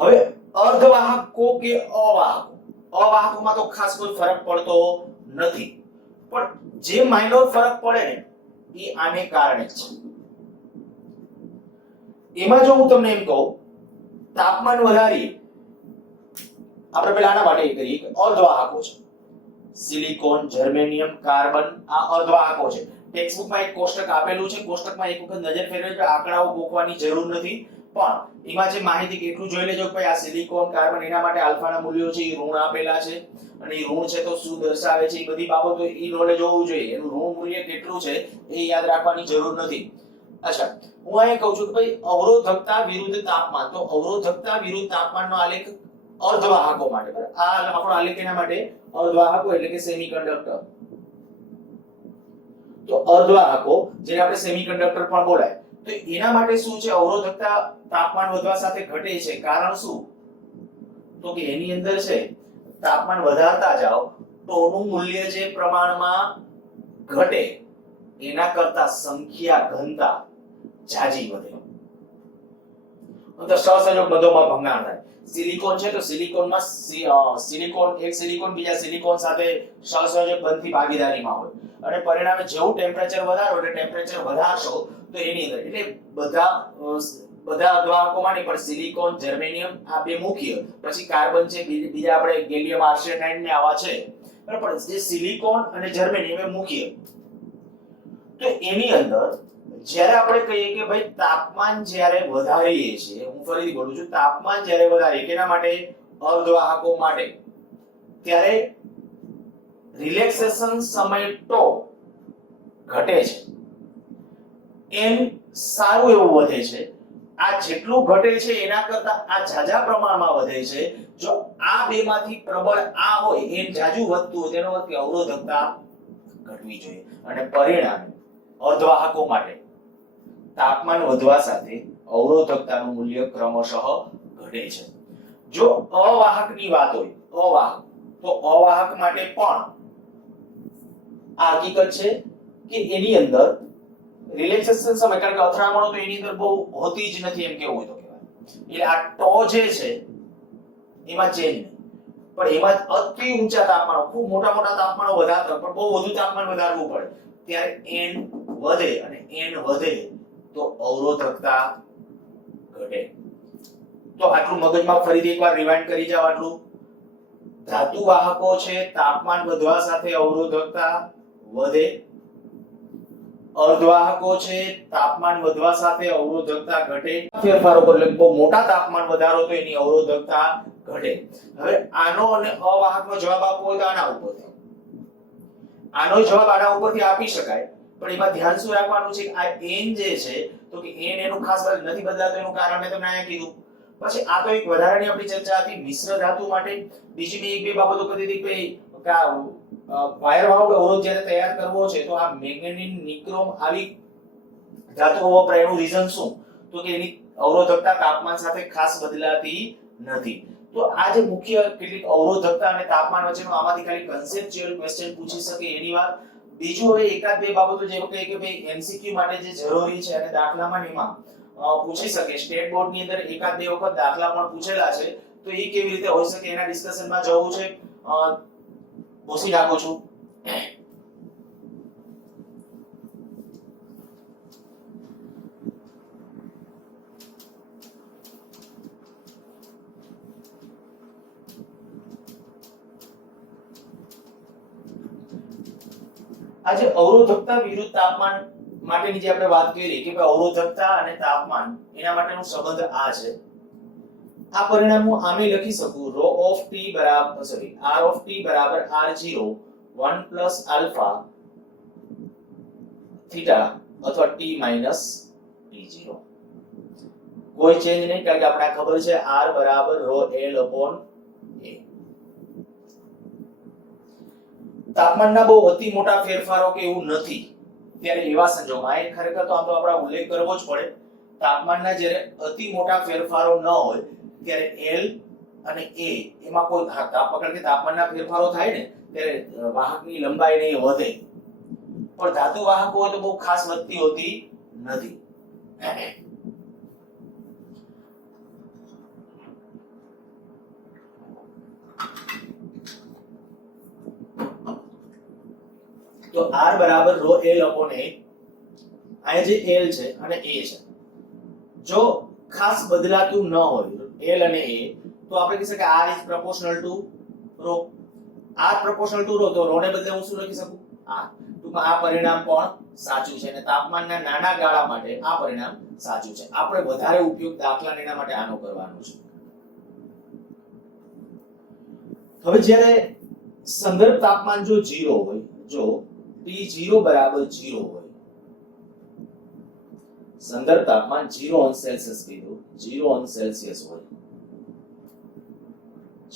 હવે અર્ધવાહકો કે અવાહકો, અવાહકોમાં તો ખાસ કોઈ ફરક પડતો નથી, પણ જે માઇનોર ફરક પડે ને એ આને કારણે છે. એમાં જો હું તમને એમ કહું તાપમાન વધારીએ, આપણે પહેલા આના માટે કરીએ કે અર્ધવાહકો છે સિલિકોન, જર્મેનિયમ, કાર્બન, આ અર્ધવાહકો છે. ટેક્સ્ટબુકમાં એક કોષ્ટક આપેલું છે, કોષ્ટકમાં એક વખત નજર ફેરવજો, આંકડાઓ ગોખવાની જરૂર નથી, પણ એમાં જે માહિતી એટલું જોઈ લેજો કે ભાઈ આ સિલિકોન, કાર્બન એના માટે આલ્ફાના મૂલ્યો છે એ ઋણ આપેલા છે અને એ ઋણ છે તો શું દર્શાવે છે એ બધી બાબતો એ નોલેજ હોવું જોઈએ. એનું ઋણ મૂલ્ય કેટલું છે એ યાદ રાખવાની જરૂર નથી. અચ્છા, હું અહીંયા કહું છું કે ભાઈ અવરોધકતા વિરુદ્ધ તાપમાન, તો અવરોધકતા વિરુદ્ધ તાપમાનનો આલેખ અર્ધવાહકો માટે. આ આપણો આલેખ એના માટે અર્ધવાહકો એટલે કે સેમિકન્ડક્ટર. તો અર્ધવાહકો જેને આપણે સેમિકન્ડક્ટર પણ બોલાય, તો એના માટે શું છે? અવરોધકતા તાપમાન વધવા સાથે ઘટે છે. કારણ શું? તો કે એની અંદર છે તાપમાન વધારતા જાઓ તો નું મૂલ્ય જે પ્રમાણમાં ઘટે એના કરતા સંખ્યા ઘનતા જાજી વધે. તો સહસંયોગ બંધોમાં ભંગાણ થાય. સિલિકોન છે તો સિલિકોનમાં સિલિકોન એક સિલિકોન બીજા સિલિકોન સાથે સહસંયોજક બંધથી ભાગીદારીમાં હોય અને પરિણામે જેવું ટેમ્પરેચર વધારો એટલે ટેમ્પરેચર વધારશો તો એની અંદર એટલે બધા અર્ધવાહકોમાં નહીં પણ સિલિકોન, જર્મેનિયમ આ બે મુખ્ય, પછી કાર્બન છે, બીજા આપણે ગેલિયમ આર્સેનાઇડ ને આવા છે, બરાબર. જે સિલિકોન અને જર્મેનિયમ એ મુખ્ય. તો એની અંદર જ્યારે આપણે કહીએ કે ભાઈ તાપમાન જ્યારે વધારીએ છીએ, હું ફરીથી બોલું છું, તાપમાન જ્યારે વધારીએ કેના માટે? અર્ધવાહકો માટે, ત્યારે રિલેક્સેશન સમય ટો ઘટે છે, એન સારું એવું વધે છે. આ જેટલું ઘટે છે એના કરતા આ ઝાઝા પ્રમાણમાં વધે છે. જો આ બેમાંથી પ્રબળ આ હોય એન ઝાઝું વધતું હોય તેનો અર્થ કે અવરોધકતા ઘટવી જોઈએ અને પરિણામે અર્ધવાહકો માટે તાપમાન વધવા સાથે અવરોધકતાનું મૂલ્ય ક્રમશઃ ઘટે છે. જો અવાહકની વાત હોય, અવાહક, તો અવાહક માટે પણ આ હકીકત છે કે એની અંદર રિલેક્સેશન સમય, કારણ કે અથડામણો તો એની અંદર બહુ હોતી જ નથી એમ કેવું હોય તો કહેવાય. એટલે આ ટો જે છે એમાં ચેન્જ નહીં, પણ એમાં અતિ ઊંચા તાપમાનો, ખૂબ મોટા મોટા તાપમાનો વધારતા પણ બહુ વધુ તાપમાન વધારવું પડે ત્યારે એન વધે અને એન વધે તો અવરોધકતા ઘટે. તો આટલું મગજમાં ફરીથી એકવાર રિવાઇન્ડ કરી જાવ. આટલું ધાતુ વાહકો છે તાપમાન વધવા સાથે અવરોધકતા વધે, અર્ધવાહકો છે તાપમાન વધવા સાથે અવરોધકતા ઘટે, ફેરફારો પર એટલે બહુ મોટા તાપમાન વધારો તો એની અવરોધકતા ઘટે. હવે આનો અને અવાહકનો જવાબ આપવો હોય તો આના ઉપરથી, આનો જવાબ આના ઉપરથી આપી શકાય, પણ એમાં ધ્યાન શું રાખવાનું છે કે આ n જે છે તો કે n એનું ખાસ નથી બદલાતું એનું કારણ મેં તમને અહીંયા કીધું. પછી આ તો એક વધારાની આપણી ચર્ચા હતી મિશ્ર ધાતુ માટે. બીજી બે એક બે બાબતો કરી હતી કે વાયર વાઉન્ડ અવરોધ જ્યારે તૈયાર કરવો છે તો આ મેગ્નેટિન, નિક્રોમ આવી ધાતુઓ વપરાય. એનું રીઝન શું? તો કે એની અવરોધકતા તાપમાન સાથે ખાસ બદલાતી નથી. તો આ જે મુખ્ય કેટલીક અવરોધકતા અને તાપમાન વચ્ચેનો આમાંથી ખાલી કન્સેપ્ચ્યુઅલ ક્વેશ્ચન પૂછી શકે એની વાત. બીજું હવે એકાદ બે બાબતો જેવું કે ભાઈ એમસીક્યુ માટે જે જરૂરી છે અને દાખલામાં એમાં પૂછી શકે. સ્ટેટ બોર્ડ ની અંદર એકાદ બે વખત દાખલા પણ પૂછેલા છે, તો એ કેવી રીતે હોઈ શકે એના ડિસ્કશનમાં જવું છે. પૂછી નાખું છું. આજે અવરોધકતા વિરુદ્ધ તાપમાન માટેની જે આપણે વાત કરી કે ભાઈ અવરોધકતા અને તાપમાન એના માટેનો સંબંધ આ છે. આ પરિણામ હું આમે લખી શકું ρ ઓફ t બરાબર r ઓફ t બરાબર r0 1 પ્લસ આલ્ફા થીટા અથવા t માઈનસ t0. કોઈ ચેન્જ નહીં, કારણ કે આપણે ખબર છે R બરાબર rho L upon A. તાપમાનના બહુ અતિ મોટા ફેરફારો કે એવું નથી, ત્યારે એવા સંજોગોમાં આ ખરેખર તો આમ તો આપણે ઉલ્લેખ કરવો જ પડે, તાપમાનના જ્યારે અતિ મોટા ફેરફારો ન હોય ત્યારે L અને A એમાં કોઈ કારણ કે તાપમાનના ફેરફારો થાય ને ત્યારે વાહકની લંબાઈ નહીં વધે, પણ ધાતુ વાહકો હોય તો બહુ ખાસ વધતી હોતી નથી. તો R બરાબર rho L upon A, આ જે L છે અને A છે, જો ખાસ બદલાતું ન હોય L અને A તો આપણે કહી શકીએ R is proportional to rho. R proportional to rho, તો rho ને બદલે હું શું લખી શકું? R. ટૂંકમાં આ પરિણામ પણ સાચું છે અને તાપમાનના નાના ગાળા માટે આ પરિણામ સાચું છે. આપણે વધારે ઉપયોગ દાખલા એના માટે આનો કરવાનો છે. હવે જ્યારે સંદર્ભ તાપમાન જો 0 હોય, જો T0 બરાબર 0 હોય, સંદર્ભ તાપમાન 0 અંશ સેલ્સિયસ કીધું, 0 અંશ સેલ્સિયસ હોય,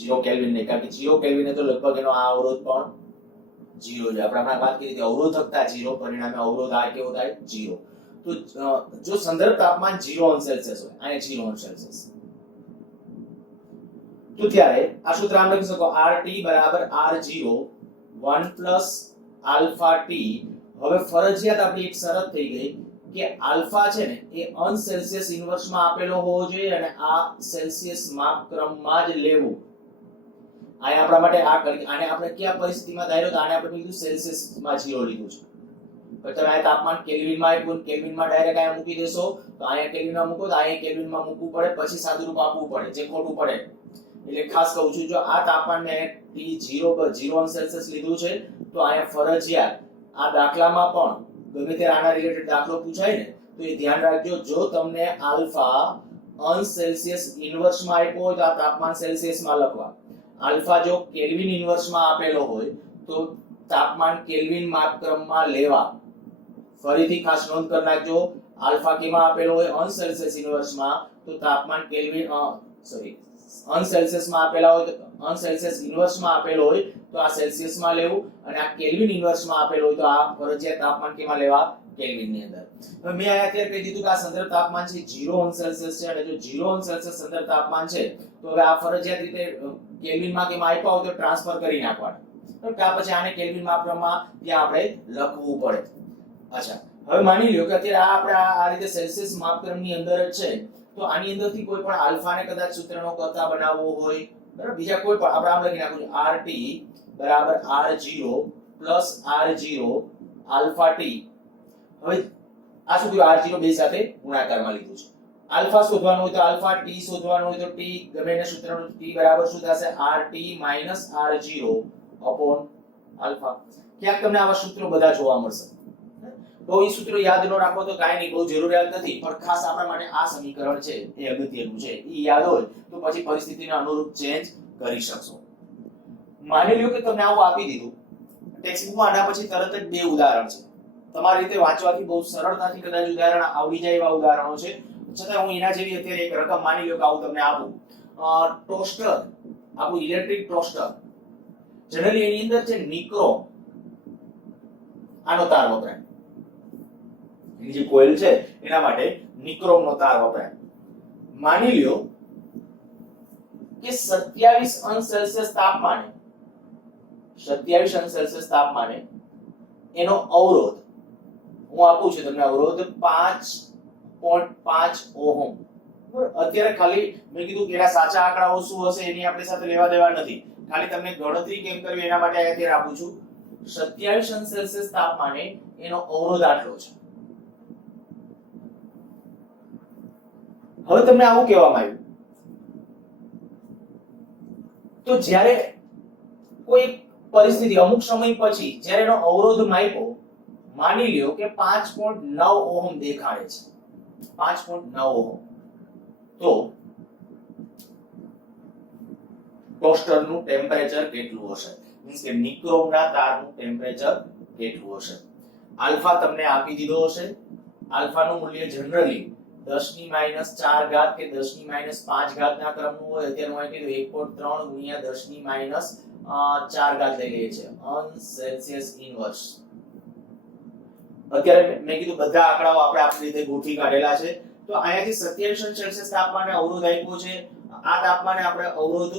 0 કેલ્વિન ને, કારણ કે 0 કેલ્વિન તો લગભગ એનો આ અવરોધ પણ 0 છે. આપણે હમણાં વાત કરી હતી અવરોધકતા 0, પરિણામે અવરોધ આ કેવો થાય 0. તો જો સંદર્ભ તાપમાન 0 અંશ સેલ્સિયસ હોય, અહીંયા 0 અંશ સેલ્સિયસ, તો ત્યારે આ સૂત્ર આમ લખી શકો RT બરાબર R0 1 પ્લસ આલ્ફા T. હવે ફરજિયાત આપણી એક શરત થઈ ગઈ કે આલ્ફા છે ને એ અંશ સેલ્સિયસ ઇન્વર્સમાં આપેલો હોવો જોઈએ અને આ સેલ્સિયસ માપક્રમમાં જ લેવું. આને આપણા માટે આ કરી, આને આપણે કયા પરિસ્થિતિમાં ધાર્યો તો આને આપણે કીધું સેલ્સિયસમાં 0 લીધું છે. પછી તમે આ તાપમાન કેલ્વિનમાં આપ્યું, કેલ્વિનમાં ડાયરેક્ટ અહીંયા મૂકી દેશો તો અહીંયા કેલ્વિનમાં મૂકો તો અહીંયા કેલ્વિનમાં મૂકવું પડે, પછી સાદુરૂપ આપવું પડે જે ખોટું પડે. એટલે ખાસ કહું છું, જો આ તાપમાન મેં T0 પર 0 અંશ સેલ્સિયસ લીધું છે તો અહીંયા ફરજિયાત આ દાખલામાં પણ ગમે ત્યારે આના રિલેટેડ દાખલો પૂછાય ને તો એ ધ્યાન રાખજો, જો તમને આલ્ફા અંશ સેલ્સિયસ ઇન્વર્સમાં આપ્યો હોય તો આ તાપમાન સેલ્સિયસમાં લખવા, આલ્ફા જો કેલ્વિન ઇન્વર્સમાં આપેલો હોય તો તાપમાન કેલ્વિન માપક્રમમાં લેવા. ફરીથી ખાસ નોંધ કરી નાખજો, આલ્ફા કેમાં આપેલો હોય અંશ સેલ્સિયસ ઇન્વર્સમાં તો તાપમાન કેલ્વિન અંશ સેલ્સિયસમાં આપેલા હોય તો અંશ સેલ્સિયસ ઇન્વર્સમાં આપેલો હોય તો આ સેલ્સિયસમાં લેવું અને આ કેલ્વિન ઇન્વર્સમાં આપેલો હોય તો આ ફરજિયાત તાપમાન કેમાં લેવા કેલ્વિનની અંદર. હવે મેં અહીંયા અત્યારે કહી દીધું કે આ સંદર્ભ તાપમાન છે 0 અંશ સેલ્સિયસ છે અને જો 0 અંશ સેલ્સિયસ સંદર્ભ તાપમાન છે તો હવે આ ફરજિયાત રીતે કેલ્વિનમાં કેમાં આપ્યા હોય તો ટ્રાન્સફર કરી નાખવાના. તો ત્યાર પછી આને કેલ્વિન માપક્રમમાં ત્યાં આપણે લખવું પડે. અચ્છા, હવે માની લ્યો કે અત્યારે આપણે આ રીતે સેલ્સિયસ માપક્રમની અંદર જ છે તો આની અંદરથી કોઈ પણ આલ્ફાને કદાચ સૂત્રનો કરતા બનાવવો હોય, બરાબર, બીજા કોઈ પણ આપણે આમ લખી નાખું RT બરાબર R0 plus R0 alpha T. હવે આ શું થયું, R0 બે સાથે ગુણાકારમાં લીધું છે. આલ્ફા શોધવાનું હોય તો આલ્ફા, T શોધવાનું હોય તો T, ગમે એને સૂત્રનું T બરાબર શું થશે RT minus R0 upon alpha. ક્યાંક તમને આવા સૂત્રો બધા જોવા મળશે. બહુ એ સૂત્રો યાદ ન રાખો તો કાંઈ નહીં, બહુ જરૂરિયાત નથી, પણ ખાસ આપણા માટે આ સમીકરણ છે એ અગત્યનું છે. એ યાદ હોય તો પછી પરિસ્થિતિને અનુરૂપ ચેન્જ કરી શકશો. માની લ્યો કે તમને આવું આપી દીધું ટેક્સ્ટબુકમાં, આના પછી તરત જ બે ઉદાહરણ છે, તમારી રીતે વાંચવાથી બહુ સરળતાથી કદાચ ઉદાહરણ આવડી જાય એવા ઉદાહરણો છે, છતાં હું એના જેવી અત્યારે એક રકમ માની લ્યો કે આવું તમને આપું, ટોસ્ટર આપું, ઇલેક્ટ્રિક ટોસ્ટર. જનરલી એની અંદર છે નિક્રોમ આનો તાર વપરાય, જે કોઇલ છે એના માટે નિક્રોમનો તાર વપરાય. માની લ્યો કે 27 અંશ સેલ્સિયસ તાપમાને 27 અંશ સેલ્સિયસ તાપમાને એનો અવરોધ હું આપું છું તમને, અવરોધ 5.5 ઓહમ. અત્યારે ખાલી મેં કીધું કે એના સાચા આંકડાઓ શું હશે એની આપણી સાથે લેવા દેવા નથી, ખાલી તમને ગણતરી કેમ કરવી એના માટે અત્યારે આપું છું. 27 અંશ સેલ્સિયસ તાપમાને એનો અવરોધ આટલો છે. હવે તમને આવું કહેવામાં આવ્યું તો જ્યારે કોઈ પરિસ્થિતિ અમુક સમય પછી જ્યારે એનો અવરોધ માપ્યો, માની લ્યો કે 5.9 ઓહમ દેખાડે છે, 5.9 ઓહમ, તો ટોસ્ટરનું ટેમ્પરેચર કેટલું હશે, મીન્સ કે નિક્રોમના તારનું ટેમ્પરેચર કેટલું હશે. આલ્ફા તમને આપી દીધો હશે, આલ્ફાનું મૂલ્ય જનરલી 10 ની માઈનસ 4 ઘાત કે 10 ની માઈનસ 5 ઘાત ના ક્રમનું હોય અત્યારે હું કીધું 1.3 ગુણ્યા 10 ની માઈનસ 4 ઘાત લઈ લઈએ છે અન સેલ્સિયસ ઇનવર્સ. અત્યારે મેં કીધું બધા આંકડાઓ આપણે આપણી રીતે ગોઠવી કાઢેલા છે. તો અહીંયાથી 27 સેલ્સિયસ તાપમાને અવરોધ આપ્યો છે. આ તાપમાને આપણે અવરોધ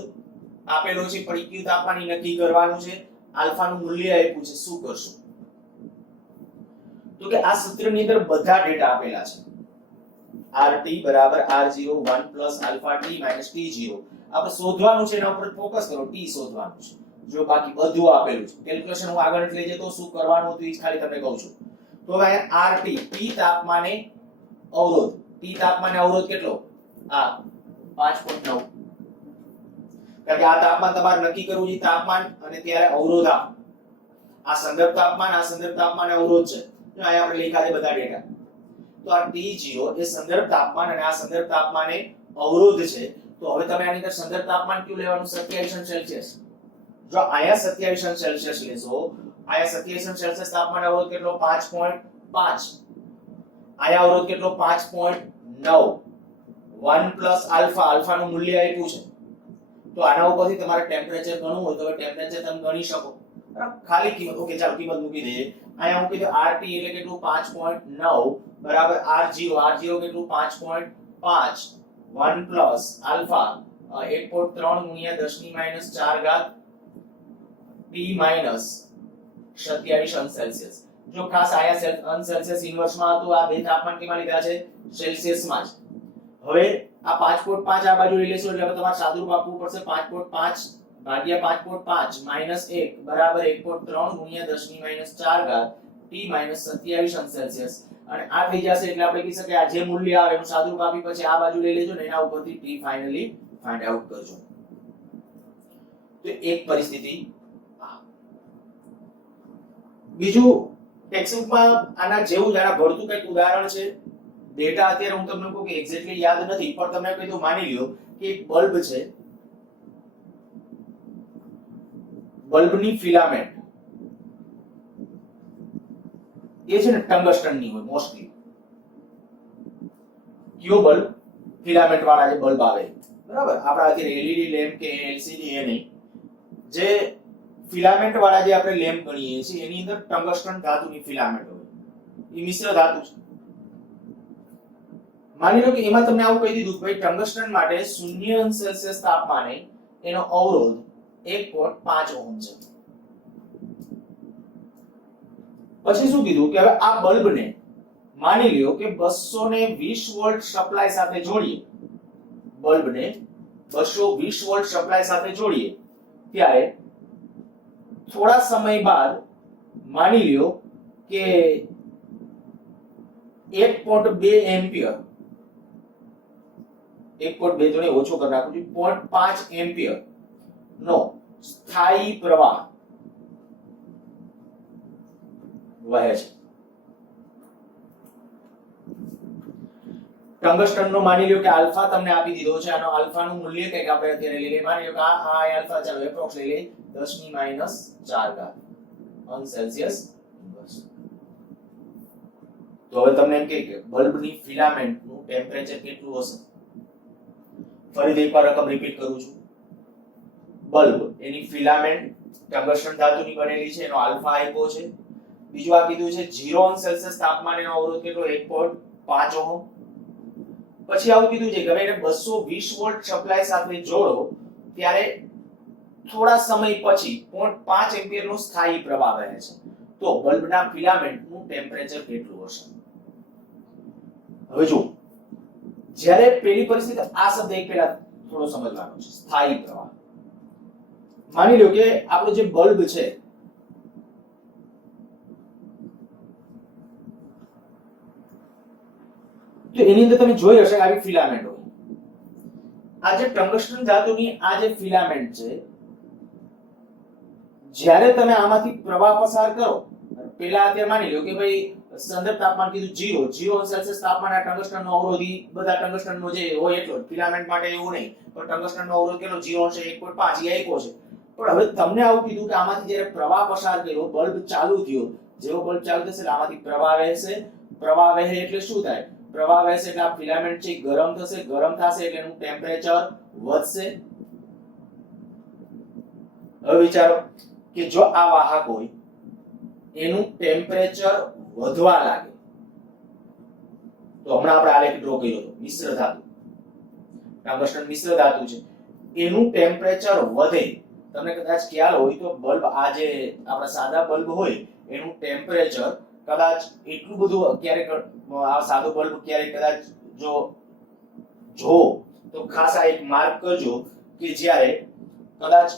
આપેલો છે, પણ કયું તાપમાન નક્કી કરવાનું છે, આલ્ફા નું મૂલ્ય આપ્યું છે, શું કરશું? તો કે આ સૂત્રની અંદર બધા ડેટા આપેલા છે. RT બરાબર R0 1 plus alpha T minus T0. આપણે શોધવાનું છે, એના ઉપર ફોકસ કરો. T શોધવાનું છે. જો બાકી બધું આપેલું છે. કેલ્ક્યુલેશન હું આગળ લઈ જતો શું કરવાનું હતું એ ખાલી તમને કહું છું. તો હવે RT T તાપમાને અવરોધ. T તાપમાને અવરોધ કેટલો? આ 5.9. કારણ કે આ તાપમાન તમારે નક્કી કરવું છે, તાપમાન અને ત્યારે અવરોધ આ સંદર્ભ તાપમાન અવરોધ છે. જો અહીંયા આપણે લખ્યા છે બધા ડેટા. તો આ T0 એ સંદર્ભ તાપમાન અને આ સંદર્ભ તાપમાને અવરોધ છે. તો હવે તમે આની અંદર સંદર્ભ તાપમાન કયું લેવાનું? 27 સેલ્સિયસ. જો અહીંયા 27 સેલ્સિયસ લેશો, અહીંયા 27 સેલ્સિયસ તાપમાન અવરોધ કેટલો? 5.5. અહીંયા અવરોધ કેટલો? 5.9. 1 પ્લસ આલ્ફા, આલ્ફા નું મૂલ્ય આપ્યું છે. તો આના ઉપરથી તમારે ટેમ્પરેચર ગણવું હોય તો ટેમ્પરેચર તમે ગણી શકો. બરાબર? ખાલી કિંમત, ઓકે ચાલો કિંમત મૂકી દઈએ. અહીંયા હું કીધું RT એટલે કેટલું? 5.9 બરાબર R0, R0 કેટલું? 5.5. 1 પ્લસ આલ્ફા 1.3 ગુણ્યા 10 ની માઈનસ 4 ઘાત T માઈનસ 27 સેલ્સિયસ. જો ખાસ આયા અનસેલ્સિયસ ઇન્વર્સમાં હતું, આ બે તાપમાન કેમાં લીધા છે? સેલ્સિયસમાં જ. હવે આ 5.5 આ બાજુ લઈ લેશો એટલે હવે તમારે સાદુરૂપ આપવું પડશે. 5.5 ભાગ્યા 5.5 માઈનસ 1 બરાબર 1.3 ગુણ્યા 10 ની માઈનસ 4 ઘાત T માઈનસ 27 સેલ્સિયસ. અને આ થઈ જશે એટલે આપણે કહી શકીએ આ જે મૂલ્ય આવે એનું સાદુરૂપ આપી પછી આ બાજુ લઈ લેજો ને એના ઉપરથી T ફાઇનલી ફાઇન્ડ આઉટ કરજો. તો એક પરિસ્થિતિ. બીજું ટેક્સ્ટબુકમાં આના જેવું જ આના ભરતું કંઈક ઉદાહરણ છે. ડેટા અત્યારે હું તમને કહું કે એક્ઝેક્ટલી યાદ નથી, પણ તમને કીધું માની લ્યો કે એક બલ્બ છે, બલ્બની ફિલામેન્ટ એ છે ને ટંગસ્ટન ની હોય મોસ્ટલી. કયો બલ્બ? ફિલામેન્ટ વાળા જે બલ્બ આવે, બરાબર? આપણા અત્યારે એલઈડી લેમ્પ કે એલસીડી એ નહીં, જે ફિલામેન્ટ વાળા જે આપણે લેમ્પ ગણીએ છીએ એની અંદર ટંગસ્ટન ધાતુની ફિલામેન્ટ હોય. એ મિશ્ર ધાતુ છે. માની લો કે એમાં તમને આવું કહી દીધું કે ભાઈ ટંગસ્ટન માટે 0 સેલ્સિયસ તાપમાને એનો અવરોધ 1.5 ઓહમ છે. પછી શું કીધું કે હવે આ બલ્બને માની લ્યો કે 220 વોલ્ટ સપ્લાય સાથે જોડીએ. બલ્બને 220 વોલ્ટ સપ્લાય સાથે જોડીએ ત્યારે થોડા સમય બાદ માની લ્યો કે 1.2 એમ્પિયર, 1.2 જોડે ઓછો કરી નાખું છું, 0.5 એમ્પિયર નો સ્થાયી પ્રવાહ વહે છે. ટંગસ્ટન નો માની લ્યો કે આલ્ફા તમને આપી દીધો છે. આનો આલ્ફા નું મૂલ્ય કંઈક આપણે અત્યારે લઈ લઈએ. માની લ્યો કે આ આલ્ફા ચાલો એપ્રોક્સ લઈ લઈએ 10 ની માઈનસ 4 ઘાત અન સેલ્સિયસ ઇન્વર્સ. તો હવે તમને એમ કે બલ્બની ફિલામેન્ટ નું ટેમ્પરેચર કેટલું હશે? ફરીથી એકવાર રકમ રિપીટ કરું છું. બલ્બ એની ફિલામેન્ટ ટંગસ્ટન ધાતુની બનેલી છે, એનો આલ્ફા આપ્યો છે. બીજું આ કીધું છે 0 સેલ્સિયસ તાપમાને એનો અવરોધ કેટલો? 1.5 ઓહમ. પછી આવું કીધું છે કે હવે એને 220 વોલ્ટ સપ્લાય સાથે જોડો ત્યારે થોડા સમય પછી 0.5 એમ્પિયર નો સ્થાયી પ્રવાહ વહે છે. તો બલ્બના ફિલામેન્ટનું ટેમ્પરેચર કેટલું હશે? હવે જો જ્યારે પેલી પરિસ્થિતિ, આ શબ્દ એક પહેલા થોડો સમજવાનો છે. સ્થાયી પ્રવાહ. માની લો કે આપણો જે બલ્બ છે તો એની અંદર તમે જોઈ હશે આવી ફિલામેન્ટ હોય. આ જે ટંગસ્ટન ધાતુની આ જે ફિલામેન્ટ છે, જ્યારે તમે આમાંથી પ્રવાહ પસાર કરો, પહેલા અત્યારે માની લો કે ભાઈ સંદર્ભ તાપમાન કીધું 0 સેલ્સિયસ તાપમાને ટંગસ્ટનનો અવરોધી બધા ટંગસ્ટનનો જે હોય એટલો ફિલામેન્ટ માટે એવું નહીં, પણ ટંગસ્ટનનો અવરોધ કેટલો 0 છે 1.5 એ આપ્યો છે. પણ હવે તમને આવું કીધું કે આમાંથી જ્યારે પ્રવાહ પસાર કર્યો, બલ્બ ચાલુ થયો, જેવો બલ્બ ચાલુ થશે આમાંથી પ્રવાહ વહેશે. પ્રવાહ વહે એટલે શું થાય? પ્રવાહ વહેશે એટલે આ ફિલામેન્ટ છે ગરમ થશે, ગરમ થશે એટલે એનું ટેમ્પરેચર વધશે. હવે વિચારો કે જો આ વાહક હોય એનું ટેમ્પરેચર વધવા લાગે, તો હમણાં આપણે આલેખ ડ્રો કર્યો હતો, મિશ્ર ધાતુ, ટંગસ્ટન મિશ્ર ધાતુ છે, એનું ટેમ્પરેચર વધે. તમને કદાચ ખ્યાલ હોય તો બલ્બ, આ જે આપણા સાદા બલ્બ હોય એનું ટેમ્પરેચર કદાચ એટલું બધું, ક્યારેક આ સાદો બલ્બ ક્યારેક કદાચ જો તો ખાસ આ એક માર્ક કરજો કે જ્યારે કદાચ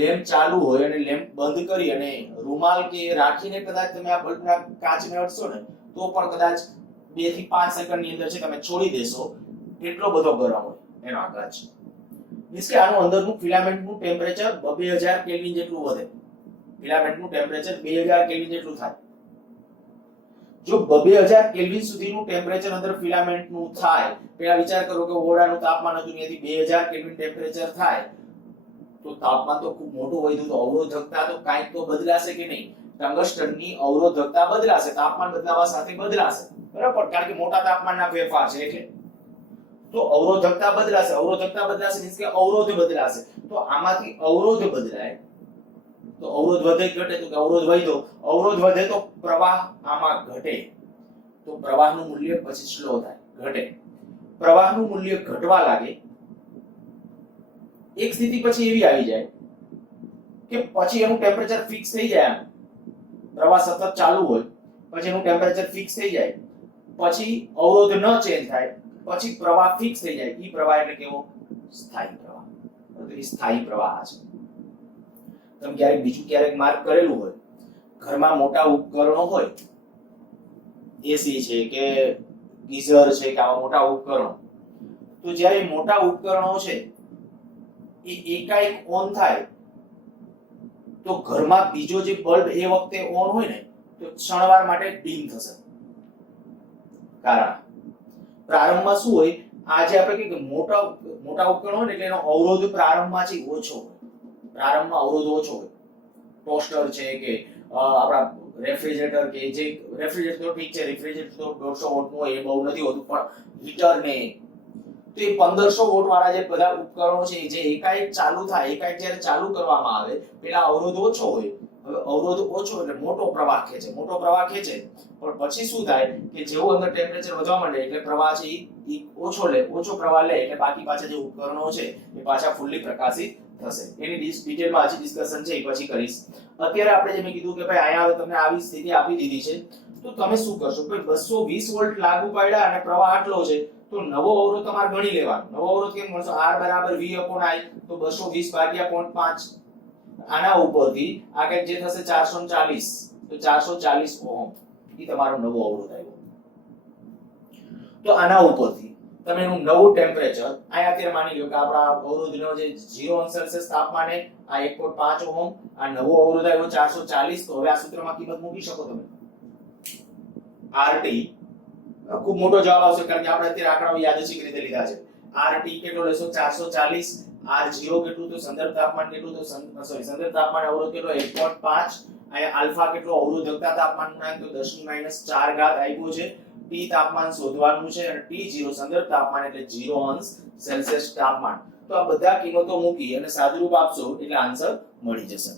લેમ્પ ચાલુ હોય અને લેમ્પ બંધ કરી અને રૂમાલ કે રાખીને કદાચ તમે આ બલ્બના કાચને અડશો ને તો પણ કદાચ 2 થી 5 સેકન્ડની અંદર છે તમે છોડી દેશો, એટલો બધો ગરમ હોય એનો આ કાચ. મીન્સ કે આનું અંદરનું ફિલામેન્ટનું ટેમ્પરેચર 2000 કેલ્વિન જેટલું વધે. ફિલામેન્ટનું ટેમ્પરેચર 2000 કેલ્વિન જેટલું થાય. જો 2000 કેલ્વિન સુધીનું ટેમ્પરેચર અંદર ફિલામેન્ટનું થાય, પેલા વિચાર કરો કે ઓરડાનું તાપમાન હતું ત્યાંથી 2000 કેલ્વિન ટેમ્પરેચર થાય, તો તાપમાન તો ખૂબ મોટું વધ્યું, તો અવરોધકતા તો કાંઈક તો બદલાશે કે નહીં? ટંગસ્ટનની અવરોધકતા બદલાશે, તાપમાન બદલાવા સાથે બદલાશે, બરાબર, કારણ કે મોટા તાપમાનના ફેરફાર છે એટલે. તો અવરોધકતા બદલાશે, અવરોધકતા બદલાશે મીન્સ કે અવરોધ બદલાશે. તો આમાંથી અવરોધ બદલાય તો અવરોધ વધે ઘટે, તો અવરોધ વધ્યો, અવરોધ વધે તો પ્રવાહ આમાં ઘટે, તો પ્રવાહનું મૂલ્ય પછી સ્લો થાય, ઘટે. પ્રવાહનું મૂલ્ય ઘટવા લાગે, એક સ્થિતિ પછી એવી આવી જાય કે પછી એનું ટેમ્પરેચર ફિક્સ થઈ જાય. પ્રવાહ સતત ચાલુ હોય પછી એનું ટેમ્પરેચર ફિક્સ થઈ જાય, પછી અવરોધ ન ચેન્જ થાય, પછી પ્રવાહ ફિક્સ થઈ જાય. ઈ પ્રવાહ એટલે કેવો? સ્થાયી પ્રવાહ. તો એ સ્થાયી પ્રવાહ છે. તમે ક્યારેક માર્ક કરેલું હોય, ઘરમાં મોટા ઉપકરણો હોય, એસી છે કે ગીઝર છે કે આવા મોટા ઉપકરણો, તો જ્યારે મોટા ઉપકરણો છે એ એકાએક ઓન થાય તો ઘરમાં બીજો જે બલ્બ એ વખતે ઓન હોય ને તો ક્ષણવાર માટે ડીમ થશે. કારણ પ્રારંભમાં શું હોય, આજે આપણે કહીએ કે મોટા ઉપકરણો હોય ને એટલે એનો અવરોધ પ્રારંભમાં છે ઓછો હોય, પ્રારંભમાં અવરોધ ઓછો હોય. ટોસ્ટર છે કે આપણા રેફ્રિજરેટર, કે જે રેફ્રિજરેટર તો ઠીક છે, રેફ્રિજરેટર તો 150 વોટનું હોય, એ બહુ નથી હોતું, પણ હીટર ને તો એ 1500 વોટ વાળા જે બધા ઉપકરણો છે જે એકાએક ચાલુ થાય, એકાએક જ્યારે ચાલુ કરવામાં આવે પેલા અવરોધ ઓછો હોય. હવે અવરોધ ઓછો એટલે મોટો પ્રવાહ ખેંચે, પણ પછી શું થાય કે જેવું અંદર ટેમ્પરેચર વધવા માંડે એટલે પ્રવાહ છે એ ઓછો પ્રવાહ લે એટલે બાકી પાછા જે ઉપકરણો છે એ પાછા ફૂલ્લી પ્રકાશિત થશે. એની ડિટેલમાં હજી ડિસ્કશન છે એ પછી કરીશ. અત્યારે આપણે જે મેં કીધું કે ભાઈ અહીંયા તમને આવી સ્થિતિ આપી દીધી છે, તો તમે શું કરશો? ભાઈ 220 વોલ્ટ લાગુ પાડ્યા અને પ્રવાહ આટલો છે, તો નવો અવરોધ તમારે ગણી લેવાનો. નવો અવરોધ કેમ ગણશો? R બરાબર V upon I, તો 220 ભાગ્યા 0.5. આના ઉપરથી આ કંઈક જે થશે 440, તો 440 ઓહમ ઈ તમારો નવો અવરોધ આવ્યો. તો આના ઉપરથી તમે એનું નવું ટેમ્પરેચર અહીંયા અત્યારે માની લો કે આપણા અવરોધનો જે 0°C તાપમાને આ 1.5 ઓહમ, આ નવો અવરોધ આવ્યો 440. તો હવે આ સૂત્રમાં કિંમત મૂકી શકો તમે. RT ખૂબ મોટો જવાબ આવશે કારણ કે આપણે અત્યારે આંકડાઓ યાદચ્છિક રીતે લીધા છે. RT કેટલો લેશો? 440. R0 કેટલું? તો સંદર્ભ તાપમાન કેટલું? તો સંદર્ભ તાપમાન અવરોધ કેટલો? 1.5. અહીંયા આલ્ફા કેટલો? અવરોધકતા તાપમાન તો 10⁻⁴ આપ્યું છે. T તાપમાન શોધવાનું છે અને T0 સંદર્ભ તાપમાન એટલે 0°C તાપમાન. તો આ બધા કિંમતો મૂકી અને સાદુરૂપ આપશો એટલે આન્સર મળી જશે.